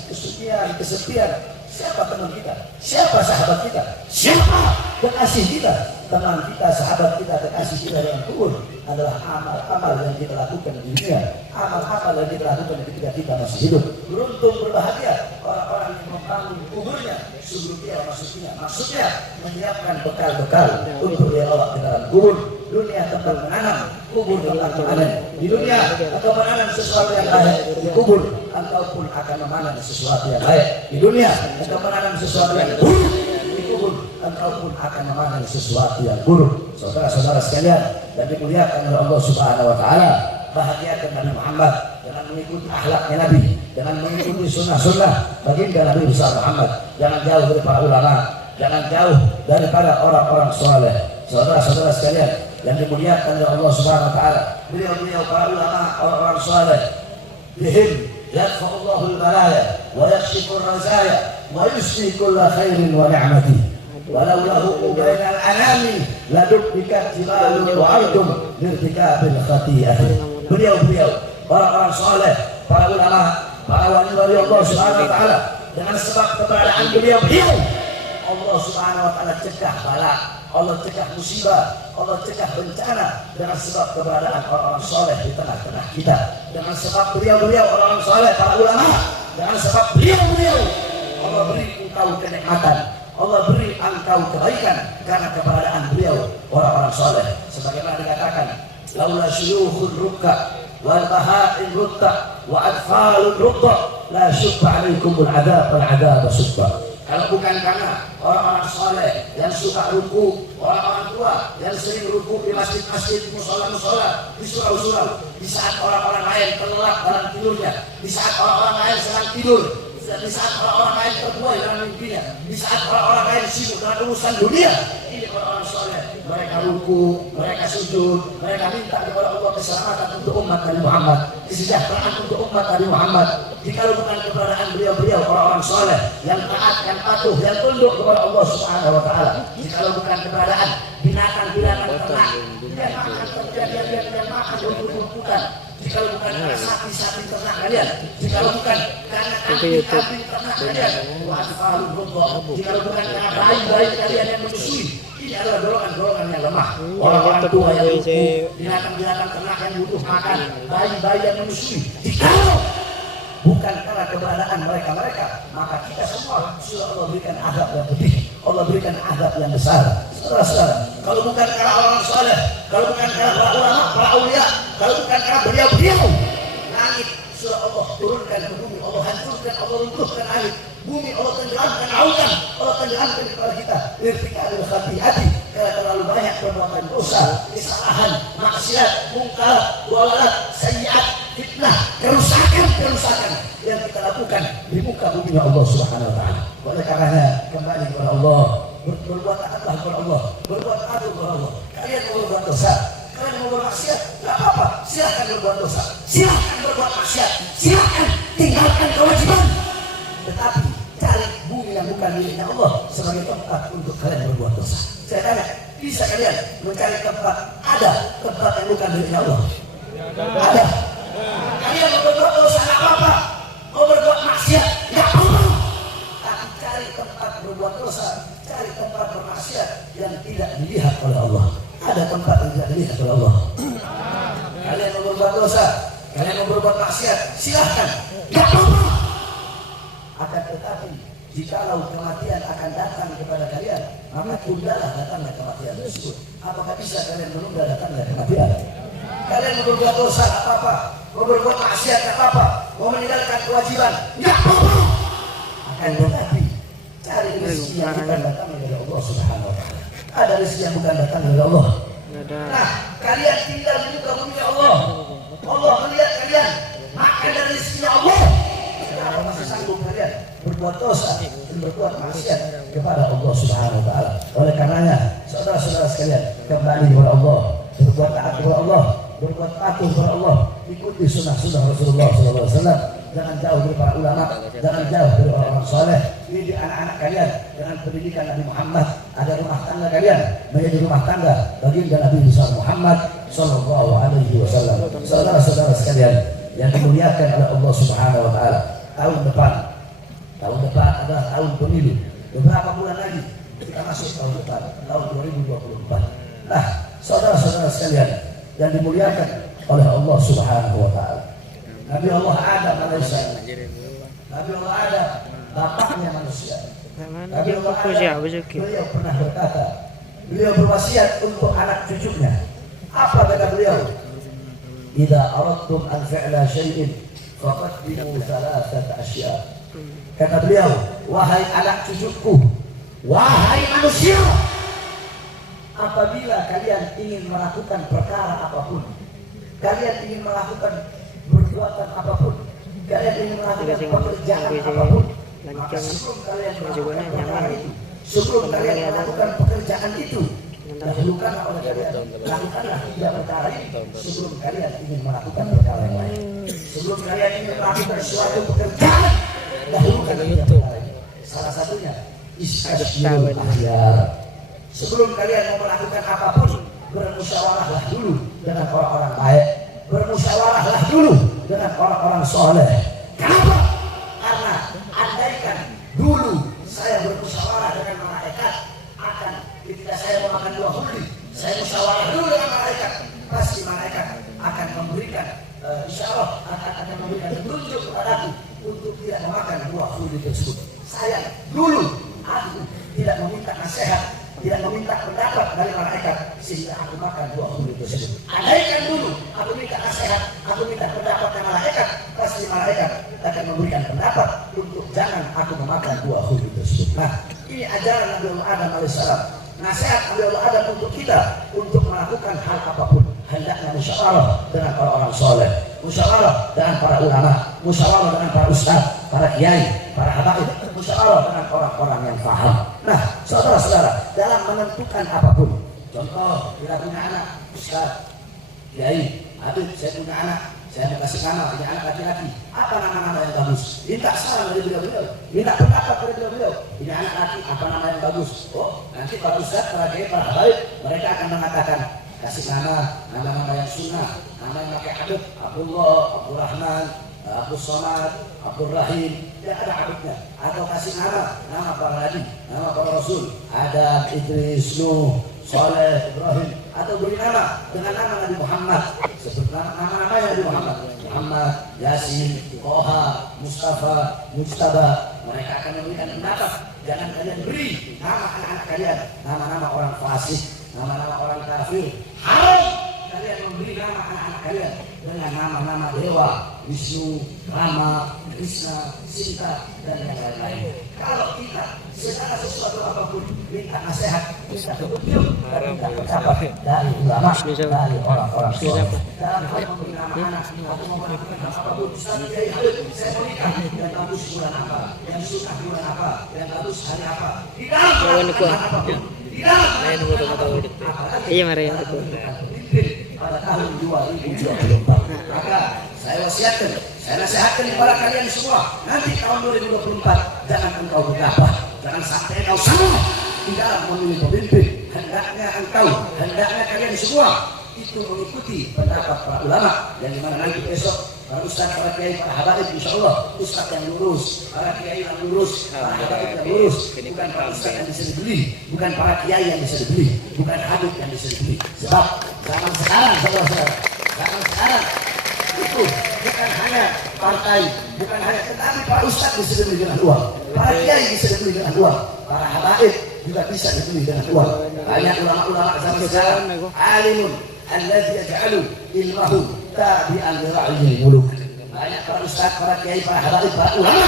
kesepian. Siapa teman kita? Siapa sahabat kita? Siapa kekasih kita? Teman kita, sahabat kita, kekasih kita dalam kubur adalah amal-amal yang kita lakukan di dunia, amal-amal yang kita lakukan ketika kita masih hidup. Beruntung, berbahagia orang-orang yang membangun kuburnya sebelum dia memasukinya. Maksudnya menyiapkan bekal-bekal untuk dia bawa ke dalam kubur. Dunia tempat menanam, kubur tempat memanen. Di dunia engkau menanam sesuatu yang baik, di kubur engkau pun akan memanen sesuatu yang baik. Di dunia engkau menanam sesuatu yang buruk, di kubur engkau pun akan memanen sesuatu yang buruk. Saudara-saudara sekalian yang dimuliakan oleh Allah Subhanahu wa taala, bahagiakan Nabi Muhammad dengan mengikuti akhlaknya Nabi, dengan mengikuti sunnah-sunnah baginda Nabi besar Muhammad. Jangan jauh dari para ulama, jangan jauh daripada orang-orang saleh. Saudara-saudara sekalian yang dimuliakan oleh Allah Subhanahu wa taala, beliau-beliau para ulama, orang-orang saleh, bihim yadfa'ullahu al-balaya wa yakshifu ar-razaya wa yusli kulla khairin wa ni'mati walau lahu bainal anami ladubbikat jibalun wa ardum lirtikabil khati'ati. Beliau-beliau orang-orang saleh, para ulama, para wali-wali Allah Subhanahu wa taala, dengan sebab keberadaan beliau-beliau Allah Subhanahu wa taala cegah bala, Allah cegah musibah, Allah cegah bencana dengan sebab keberadaan orang-orang soleh di tengah-tengah kita, dengan sebab beliau-beliau orang-orang soleh, para ulama, dengan sebab beliau-beliau Allah beri engkau kenikmatan, Allah beri engkau kebaikan karena keberadaan beliau orang-orang soleh. Sebagaimana dikatakan, laula syuyukhun rukka wal bahain rutta wa atfalun rutta la syubba alaikumul adab wal adab subba. Kalau bukan karena orang-orang soleh yang suka ruku, orang-orang tua yang sering ruku di masjid-masjid, musola-musola, di surau-surau, di saat orang-orang lain terlelap dalam tidurnya, di saat orang-orang lain sedang tidur, di saat orang-orang lain terbuai dalam mimpinya, di saat orang-orang lain sibuk dengan urusan dunia, ini orang-orang soleh. Mereka ruku, mereka sujud, mereka minta kepada Allah keselamatan untuk umat Nabi Muhammad, kesejahteraan untuk umat Nabi Muhammad. Jika bukan keberadaan beliau-beliau orang-orang soleh yang taat, yang patuh, yang tunduk kepada Allah Subhanahu wa taala, jika bukan keberadaan binatang-binatang ternak yang makan rumput-rumputan, jika bukan karena sapi-sapi ternak kalian, jika bukan karena kambing-kambing ternak kalian, jika bukan karena bayi-bayi kalian yang menyusui, ini adalah golongan-golongan yang lemah. Orang-orang tua yang butuh, binatang-binatang ternak yang butuh makan, bayi-bayi yang menyusui. Jika bukan karena keberadaan mereka-mereka, maka kita semua sudah Allah berikan azab yang pedih, Allah berikan azab yang besar. Saudara-saudara, kalau bukan karena orang soleh, kalau bukan karena para ulama, para aulia, kalau bukan karena beliau-beliau, langit sudah Allah turunkan ke bumi, Allah hancurkan, Allah runtuhkan langit, bumi Allah tenggelamkan, aukan Allah tenggelamkan kepada kita. Irtikabul khati'ati, karena terlalu banyak perbuatan dosa, kesalahan, maksiat, mungkar, dolalat, sayyiat, fitnah, kerusakan yang kita lakukan di muka bumi Allah Subhanahu wa taala. Oleh karenanya kembali kepada Allah, berbuat taatlah kepada Allah, berbuat adil kepada Allah. Kalian mau berbuat dosa, kalian mau bermaksiat, enggak apa-apa, silakan berbuat dosa, silakan berbuat maksiat, silakan tinggalkan kewajiban. Tetapi cari bumi yang bukan miliknya Allah sebagai tempat untuk kalian berbuat dosa. Saya tanya, bisa kalian mencari tempat, ada tempat yang bukan miliknya Allah? Ada. Kalian mau berbuat dosa enggak apa-apa, mau berbuat maksiat enggak apa-apa. Tapi cari tempat berbuat dosa, cari tempat bermaksiat yang tidak dilihat oleh Allah. Ada tempat yang tidak dilihat oleh Allah. Kalian mau berbuat dosa, kalian mau berbuat maksiat, silahkan, enggak apa-apa. Akan tetapi jikalau kematian akan datang kepada kalian, maka tundalah datangnya kematian tersebut. Apakah bisa kalian menunda datangnya kematian? Kalian mau berbuat dosa enggak apa-apa, mau berbuat maksiat enggak apa-apa, mau meninggalkan kewajiban enggak apa-apa. Akan tetapi cari rezeki yang bukan datang dari Allah Subhanahu wa taala. Ada rezeki yang bukan datang dari Allah. Nah, kalian tinggal di muka bumi Allah. Allah melihat kalian makan dari rezeki Allah. Kenapa masih sanggup kalian berbuat dosa dan berbuat maksiat kepada Allah Subhanahu wa taala? Oleh karenanya, saudara-saudara sekalian, kembali kepada Allah, berbuat taat kepada Allah, berbuat patuh kepada Allah, ikuti sunnah-sunnah Rasulullah SAW. Jangan jauh dari para ulama, jangan jauh dari orang-orang soleh. Didik anak-anak kalian dengan pendidikan Nabi Muhammad. Ada rumah tangga kalian menjadi rumah tangga baginda Nabi Muhammad Sallallahu Alaihi Wasallam. Saudara-saudara sekalian yang dimuliakan oleh Allah Subhanahu Wa Taala, tahun depan adalah tahun pemilu. Beberapa bulan lagi kita masuk tahun depan, tahun 2024. Nah, saudara-saudara sekalian yang dimuliakan oleh Allah Subhanahu Wa Taala, Nabi Allah Adam alaihissalam, Nabi Allah Adam bapaknya manusia. Nabi Allah Adam, beliau pernah berkata, beliau berwasiat untuk anak cucunya. Apa kata beliau? Idza aradtum an fi'la syai'in faqaddimu thalathat asya'. Kata beliau, wahai anak cucuku, wahai manusia, apabila kalian ingin melakukan perkara apapun, kalian ingin melakukan perbuatan apapun, kalian ingin melakukan pekerjaan apapun, maka sebelum kalian melakukan perkara itu, sebelum kalian melakukan pekerjaan itu, dahulukanlah oleh kalian, lakukanlah tiga perkara ini sebelum kalian ingin melakukan perkara yang lain. Sebelum kalian ingin melakukan suatu pekerjaan, dahulukan tiga perkara ini. Salah satunya istighfar akhyar. Sebelum kalian mau melakukan apapun, bermusyawarahlah dulu dengan orang-orang baik, bermusyawarahlah dulu dengan orang-orang soleh. Kenapa? Karena andaikan dulu saya bermusyawarah dengan malaikat, akan ketika saya mau makan hulu tersebut. Saya dulu aku tidak meminta nasihat, tidak meminta pendapat dari malaikat sehingga aku makan buah hulu tersebut. Andaikan dulu aku minta nasihat, aku minta pendapat dari malaikat, pasti malaikat akan memberikan pendapat untuk jangan aku memakan buah hulu tersebut. Nah, ini ajaran Nabi Allah Adam alaihissalam. Nasihat Nabi Allah Adam untuk kita untuk melakukan hal apapun hendaknya musyawarah dengan para orang soleh, musyawarah dengan para ulama, musyawarah dengan para ustaz, para kiai, para habaib, musyawarah dengan orang-orang yang paham. Nah, saudara-saudara, dalam menentukan apapun, contoh kita punya anak, ustaz, kiai, habib, saya punya anak, saya mau kasih nama punya anak laki-laki, apa nama-nama yang bagus? Minta saran dari beliau-beliau, minta pendapat dari beliau-beliau. Ini anak laki, apa nama yang bagus? Oh, nanti para ustaz, para kiai, para habaib, mereka akan mengatakan kasih nama-nama yang sunnah, nama yang pakai adab, Abdullah, Abdurrahman, Abdul Somad, Abdul Rahim, tidak ada adabnya. Atau kasih nama para nabi, nama para rasul, Adam, Idris, Nuh, Saleh, Ibrahim, atau beri nama dengan nama Nabi Muhammad, seperti nama-nama Nabi Muhammad, Muhammad, Yasin, Toha, Mustafa, Mujtaba. Mereka akan memberikan pendapat. Jangan kalian beri nama anak-anak kalian, nama-nama orang fasik, nama-nama orang kafir. Haram kalian memberi nama anak-anak kalian dengan nama-nama dewa, Wisnu, Rama, Krishna, Sinta, dan yang lain-lain. Kalau kita segala sesuatu apapun minta nasihat, minta petunjuk, dan minta pendapat dari ulama, dari orang-orang soleh. Dalam hal memberi nama anak, atau memberi nama apapun, saya menikah, yang bagus bulan apa, yang sunnah bulan apa, yang bagus hari apa. Di dalam apapun. Iya Maria itu. Pada tahun 2024. Maka saya wasiatkan, saya nasihatkan kepada kalian semua. Nanti tahun 2024 jangan engkau gegabah, jangan sampai engkau salah di dalam memilih pemimpin. Hendaknya kalian semua itu mengikuti pendapat para ulama yang dimana nanti besok para ustaz, para kiai, para habaib, insya Allah ustaz yang lurus, para kiai yang lurus, para habaib yang lurus, bukan para ustaz yang bisa dibeli, bukan para kiai yang bisa dibeli, bukan habib yang bisa dibeli. Sebab zaman sekarang, saudara-saudara, zaman sekarang itu bukan hanya partai, bukan hanya, tetapi para ustaz bisa dibeli dengan uang, para kiai bisa dibeli dengan uang, para habaib juga bisa dibeli dengan uang. Banyak ulama-ulama zaman sekarang, alimun alladzi yaj'alu ilmahu tabi'an li ra'yil muluk. Banyak para ustaz, para kiai, para habaib, para ulama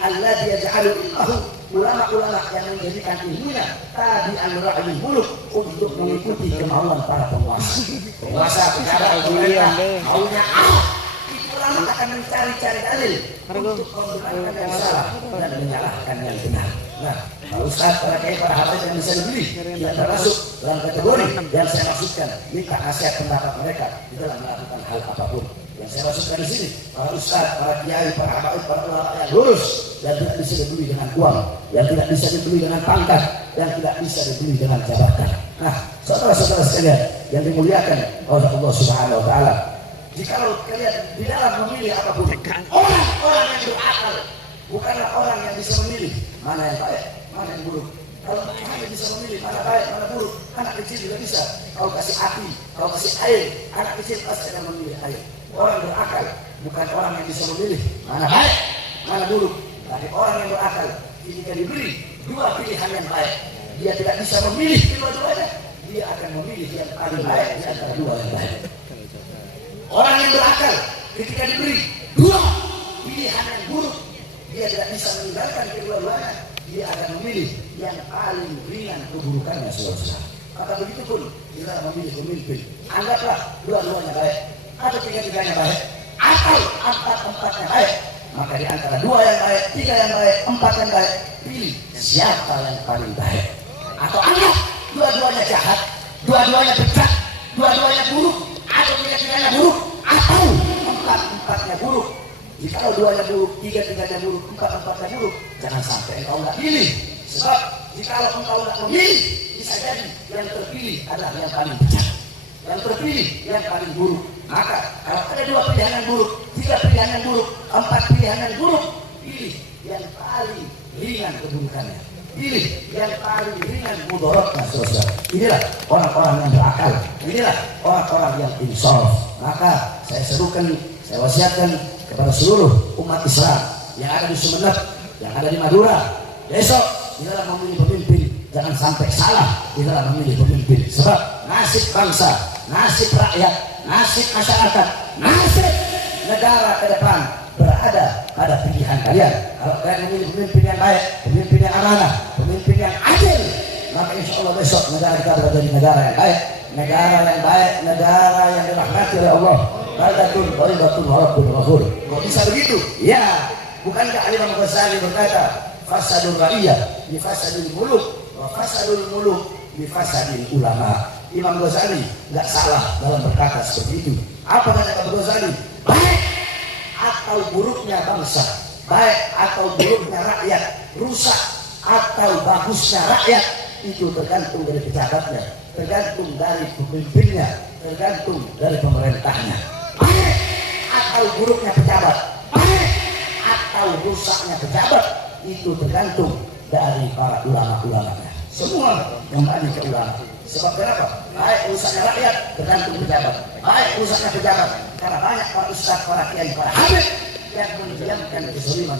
alladzi yaj'alu ilmahu, ulama-ulama yang menjadikan ilmunya tabi'an li ra'yil muluk, untuk mengikuti kemauan para penguasa. Penguasa bicara pemerintah maunya ulama akan mencari-cari dalil untuk membenarkan yang salah dan menyalahkan yang benar. Nah, para ustaz, para kiai, para habaib yang bisa dibeli tidak termasuk dalam kategori yang saya maksudkan minta nasihat pendapat mereka di dalam melakukan hal apapun. Yang saya maksudkan di sini para ustaz, para kiai, para habaib, para ulama yang lurus, yang tidak bisa dibeli dengan uang, yang tidak bisa dibeli dengan pangkat, yang tidak bisa dibeli dengan jabatan. Nah, saudara-saudara sekalian yang dimuliakan oleh Allah Subhanahu Wa Taala, jikalau kalian di dalam memilih apapun, orang-orang yang berakal bukanlah orang yang bisa memilih mana yang baik, mana yang buruk. Kalau hanya bisa memilih mana baik, mana buruk, anak kecil juga bisa. Kau kasih api, kau kasih air, anak kecil pasti akan memilih air. Orang berakal bukan orang yang bisa memilih mana baik, mana buruk. Tapi orang yang berakal ketika diberi dua pilihan yang baik, dia tidak bisa memilih kedua-duanya. Dia akan memilih yang paling baik di antara dua yang baik. Orang yang berakal ketika diberi dua pilihan yang buruk, dia tidak bisa meninggalkan kedua-duanya. Dia akan memilih yang paling ringan keburukannya, saudara. Maka begitu pun kita memilih pemimpin. Anggaplah dua-duanya baik, atau tiga-tiganya baik, atau empat-empatnya baik. Maka di antara dua yang baik, tiga yang baik, empat yang baik, pilih siapa yang paling baik. Atau anggap dua-duanya jahat, dua-duanya bejat, dua-duanya buruk, atau tiga-tiganya buruk, atau empat-empatnya buruk. Jika duanya buruk, tiga-tiganya buruk, empat-empatnya buruk, jangan sampai engkau nggak pilih. Sebab jika engkau nggak memilih, bisa jadi yang terpilih adalah yang paling bejat, yang terpilih yang paling buruk. Maka kalau ada dua pilihan yang buruk, tiga pilihan yang buruk, empat pilihan yang buruk, pilih yang paling ringan keburukannya. Pilih yang paling ringan mudaratnya, saudara. Inilah orang-orang yang berakal. Inilah orang-orang yang insaf. Maka saya serukan, saya wasiatkan kepada seluruh umat Islam yang ada di Sumeneb yang ada di Madura. Besok di dalam memilih pemimpin jangan sampai salah di dalam memilih pemimpin, sebab nasib bangsa, nasib rakyat, nasib masyarakat, nasib negara ke depan berada pada pilihan kalian. Kalau kalian memilih pemimpin yang baik, pemimpin yang amanah, pemimpin yang adil, maka insya Allah besok negara kita berada di negara yang baik, negara yang dirahmati oleh Allah. Baldatun thayyibatun wa rabbun ghafur. Kok bisa begitu? Ya, bukankah Imam Ghazali berkata, fasadul ra'iyah bi fasadil muluk wa fasadul muluk bi fasadil ulama. Imam Ghazali nggak salah dalam berkata seperti itu. Apa kata Imam Ghazali? Baik atau buruknya bangsa, baik atau buruknya rakyat, rusak atau bagusnya rakyat, itu tergantung dari pejabatnya, tergantung dari pemimpinnya, tergantung dari pemerintahnya. Baik atau buruknya pejabat, baik atau rusaknya pejabat, itu tergantung dari para ulama-ulamanya. Semua kembali ke ulama. Sebab kenapa? Baik rusaknya rakyat tergantung pejabat, baik rusaknya pejabat karena banyak para ustaz, para kiai, para habib yang mendiamkan kezaliman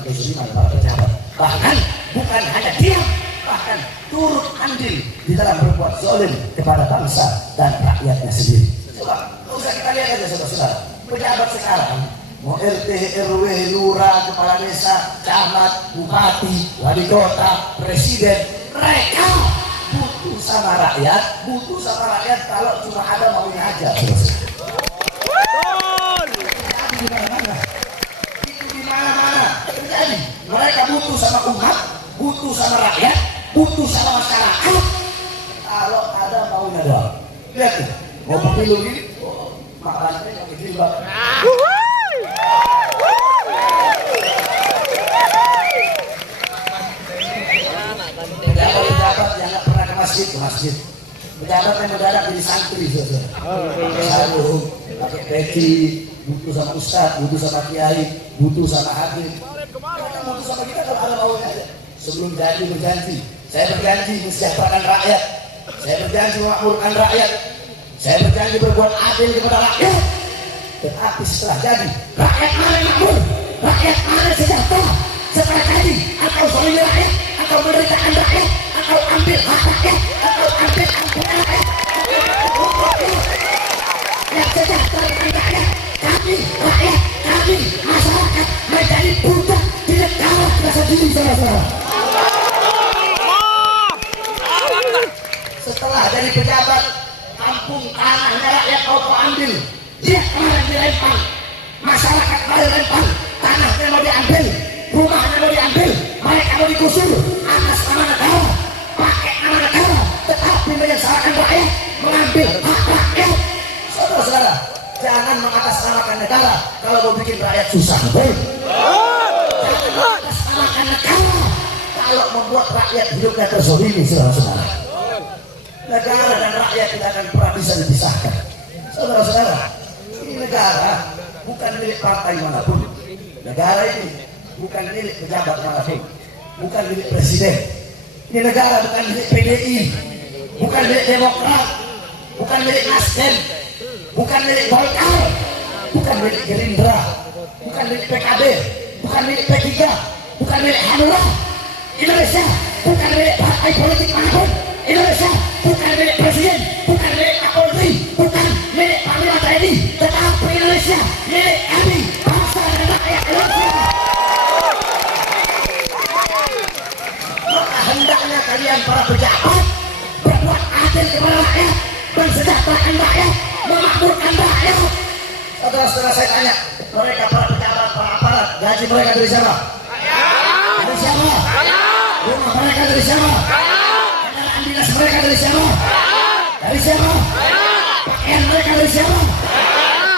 para pejabat. Bahkan bukan hanya diam, bahkan turut andil di dalam berbuat zalim kepada bangsa dan rakyatnya sendiri. Coba, usah kita lihat aja saudara-saudara, pejabat sekarang mau RT, RW, lurah, kepala desa, camat, bupati, wali kota, presiden, mereka butuh sama rakyat kalau cuma ada maunya aja. Itu di mana-mana terjadi. Mereka butuh sama umat, butuh sama rakyat, butuh sama masyarakat kalau ada maunya doang. Lihat nih, mau pemilu ini, mak rantai pakai jilbab. Pejabat yang nggak pernah ke masjid, pejabat yang mendadak jadi santri, pakai sarung, pakai peci, butuh sama ustadz, butuh sama kiai, butuh sama hakim. Mereka butuh sama kita kalau ada maunya aja. Sebelum jadi berjanji, saya berjanji mensejahterakan rakyat, saya berjanji memakmurkan rakyat, saya berjanji berbuat adil kepada rakyat. Tetapi setelah jadi, rakyat mana yang makmur, rakyat mana sejahtera, setelah jadi atau zalimi rakyat, atau menderitakan rakyat, atau ambil hak rakyat, atau ambil ampunan rakyat, yang sejahtera dengan rakyat, kami rakyat, kami masyarakat menjadi budak di negara kita sendiri, saudara-saudara. Setelah jadi pejabat, kampung tanahnya rakyat kau ambil, dia kemarin dilempar, masyarakat kemarin dilempar, tanahnya mau diambil, rumahnya mau diambil, mereka mau digusur atas nama negara, pakai nama negara, tetapi menyesalkan rakyat, mengambil hak rakyat. Saudara-saudara, jangan mengatasnamakan negara kalau mau bikin rakyat susah. Jangan mengatasnamakan negara kalau membuat rakyat hidupnya terzolimi, saudara-saudara. Negara dan rakyat tidak akan pernah bisa dipisahkan. Saudara-saudara, ini negara bukan milik partai manapun. Negara ini bukan milik pejabat manapun, bukan milik presiden. Ini negara bukan milik PDI, bukan milik Demokrat, bukan milik Nasdem, bukan milik Golkar, bukan milik Gerindra, bukan milik PKB, bukan milik P3, bukan milik Hanura. Indonesia bukan milik partai politik manapun. Indonesia bukan milik presiden, bukan milik Kapolri, bukan milik Panglima TNI, tetapi Indonesia milik kami, bangsa dan rakyat Indonesia. Maka hendaknya kalian para pejabat berbuat adil kepada rakyat, mensejahterakan rakyat, memakmurkan rakyat. Saudara-saudara, saya tanya, mereka para pejabat, para aparat, gaji mereka dari siapa? Dari siapa? Rumah mereka dari siapa? Kendaraan dinas mereka dari siapa? Dari siapa? Pakaian mereka dari siapa?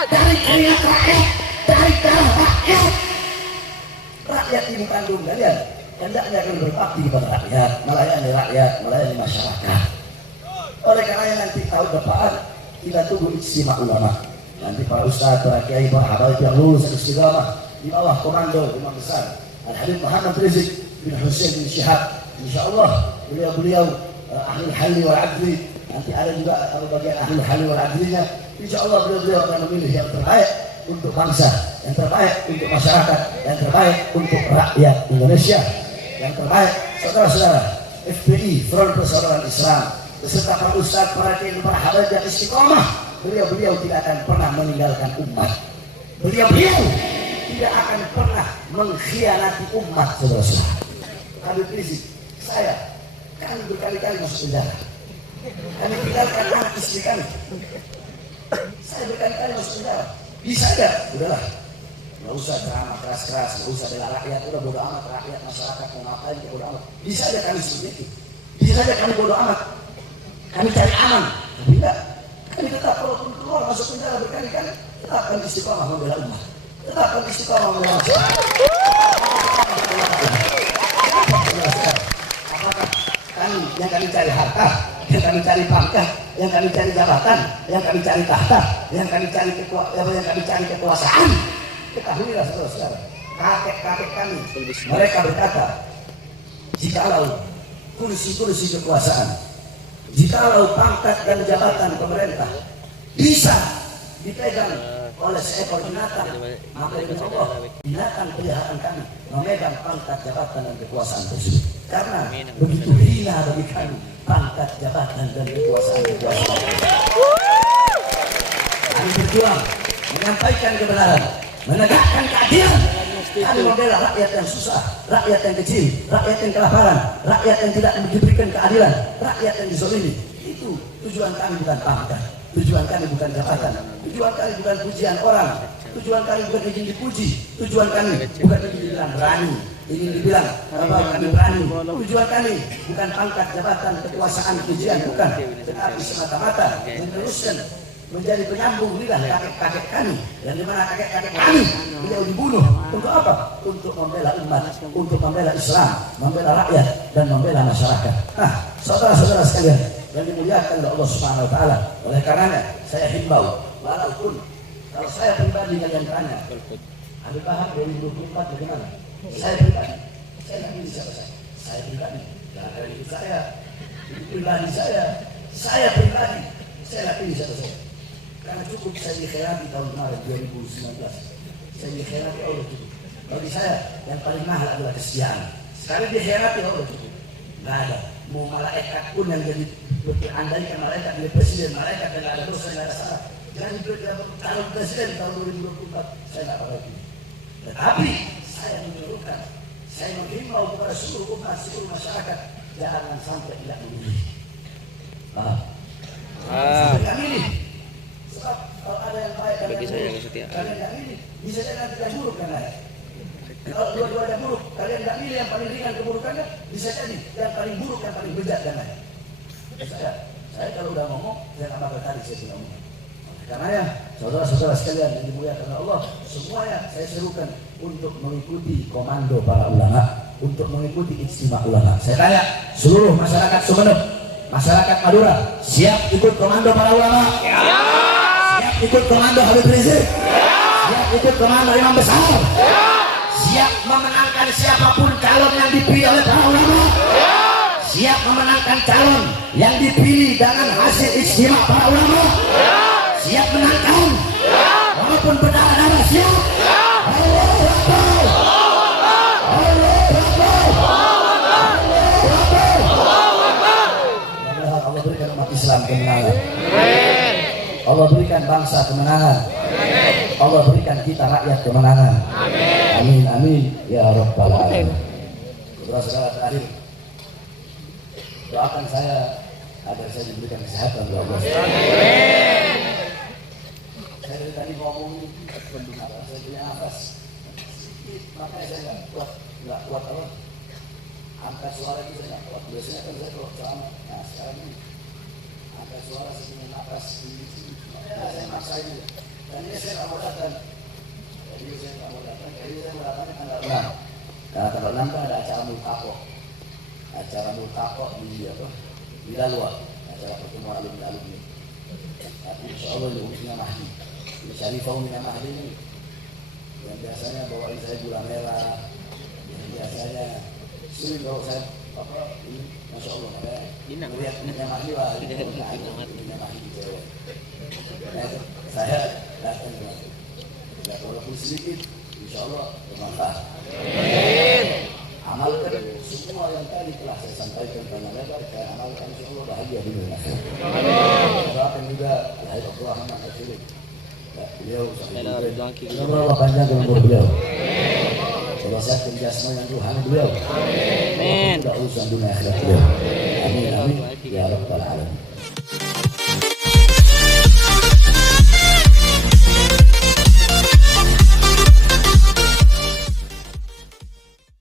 Dari keringat rakyat, dari darah rakyat. Rakyat ibu kandung kalian, hendaknya kalian berbakti kepada rakyat, melayani masyarakat. Oleh karena nanti tahun depan kita tunggu ijtima ulama. Nanti para ustaz, para kiai, para habaib yang lulus istiqamah di bawah komando Imam besar Al-Habib Muhammad Rizik bin Hussein bin Syihab. Insyaallah beliau ahli halli wal adli. Nanti ada juga bagian ahli halli wal adlinya. Insyaallah beliau akan memilih yang terbaik untuk bangsa, yang terbaik untuk masyarakat, yang terbaik untuk rakyat Indonesia. yang terbaik, saudara-saudara FPI, Front Persaudaraan Islam, beserta para ustaz, para kiai, para habaib yang istiqomah, beliau tidak akan pernah meninggalkan umat. Beliau tidak akan pernah mengkhianati umat, saudara-saudara. Habib Rizik, kami berkali-kali masuk penjara. Kami tinggalkan anak istri kami. Saya berkali-kali masuk penjara. Bisa aja, udahlah. Nggak usah ceramah keras-keras, nggak usah bela rakyat, udah bodo amat rakyat, masyarakat mau ngapain, ya bodo amat. Bisa aja kami seperti itu. Bisa aja kami bodo amat. Kami cari aman, tapi enggak. Kami tetap walaupun keluar masuk penjara berkali-kali, tetap kami istiqomah membela umat. Tetap kami istiqomah membela masyarakat. Apakah kami yang kami cari harta, yang kami cari pangkat, yang kami cari jabatan, yang kami cari tahta, yang kami cari kekuasaan? Ketahuilah saudara-saudara, kakek-kakek kami, mereka berkata, jikalau kursi-kursi kekuasaan, jikalau pangkat dan jabatan pemerintah bisa dipegang oleh seekor binatang, maka itu Allah, binatang peliharaan kami memegang pangkat jabatan dan kekuasaan tersebut. Karena begitu hina bagi kami pangkat jabatan dan kekuasaan. Kami berjuang menyampaikan kebenaran, menegakkan keadilan. Kami membela rakyat yang susah, rakyat yang kecil, rakyat yang kelaparan, rakyat yang tidak diberikan keadilan, rakyat yang dizolimi. Itu tujuan kami, bukan pangkat. Tujuan kami bukan jabatan. Tujuan kami bukan pujian orang. Tujuan kami bukan ingin dipuji. Tujuan kami bukan ingin dibilang berani, ingin dibilang kami berani. Tujuan kami bukan pangkat, jabatan, kekuasaan, pujian, bukan. Tetapi semata-mata meneruskan menjadi penyambung lidah kakek-kakek kami, yang dimana kakek-kakek kami beliau dibunuh untuk apa? Untuk membela umat, untuk membela Islam, membela rakyat dan membela masyarakat. Nah, saudara-saudara sekalian yang dimuliakan oleh Allah Subhanahu Wa Taala, oleh karenanya saya himbau, walaupun kalau saya pribadi kalian tanya, Habib Bahar 2024 bagaimana? Saya pribadi, saya tidak pilih siapa saya pribadi, tidak ada hidup saya pribadi, saya pribadi, saya tidak pilih siapa saya. Karena cukup saya dikhianati tahun kemarin 2019. Saya dikhianati Allah cukup. Bagi saya yang paling mahal adalah kesetiaan. Sekali dikhianati Allah cukup. Nggak ada. Mau malaikat pun yang jadi berandaikan malaikat jadi presiden, malaikat yang nggak ada dosa, nggak ada salah. Jangan calon presiden tahun 2024. Saya nggak apa itu. Tetapi saya menyuruhkan, saya menghimbau kepada seluruh umat, seluruh masyarakat, jangan sampai tidak memilih. Sampai kami ini. Sebab kalau ada yang baik dan yang buruk, kalian tidak milih, bisa jadi nanti yang buruk kan ada. Kalau dua-duanya buruk, kalian tidak milih yang paling ringan keburukannya, bisa jadi yang paling buruk, yang paling bejat dan lain. Saya kalau udah ngomong, saya tak bakal tadi saya ngomong. Karena ya, saudara-saudara sekalian yang dimuliakan oleh Allah, semuanya saya serukan untuk mengikuti komando para ulama, untuk mengikuti ijtima ulama. Saya tanya seluruh masyarakat Sumeneb, masyarakat Madura, siap ikut komando para ulama? Siap ikut komando Habib Rizik? Siap ikut komando Imam Besar? Siap memenangkan siapapun calon yang dipilih oleh para ulama? Siap memenangkan calon yang dipilih dengan hasil ijtima para ulama? Siap menangkan? Walaupun berdarah-darah, siap? Allahu Akbar! Allahu Akbar! Allah berikan umat Islam kemenangan. Allah berikan bangsa kemenangan. Allah berikan kita rakyat kemenangan. Amin, amin ya rabbal alamin. Saudara-saudara, terakhir doakan saya agar saya diberikan kesehatan oleh Allah. Saya dari tadi ngomong saya punya nafas, makanya saya nggak kuat apa, angkat suara itu saya nggak kuat. Biasanya kan saya kalau ceramah, nah sekarang ini angkat suara saya punya nafas di sini, makanya saya maksain. Dan ini saya nggak mau datang, jadi saya mau datangnya tanggal 6. Karena tanggal 6 kan ada acara multaqo di Lalua, acara pertemuan alumni. Tapi insya Allah ini urusannya Mahdi. Syarifah Umina Mahdi ini yang biasanya bawain saya gula merah, yang biasanya sering bawa saya ini, masya Allah, melihat Umina Mahdi lah, Umina Mahdi cewek. Saya datang walaupun sedikit, insya Allah bermanfaat. amalkan semua yang tadi telah saya sampaikan karena lebar, saya amalkan semua bahagia di dunia akhirat. Doakan juga wahai Allah anak kecil. Beliau semoga Allah panjangkan umur beliau. Allah sehatkan jasmani dan ruhani beliau. Amin. Tidak urusan dunia akhirat beliau. Amin amin ya rabbal alamin.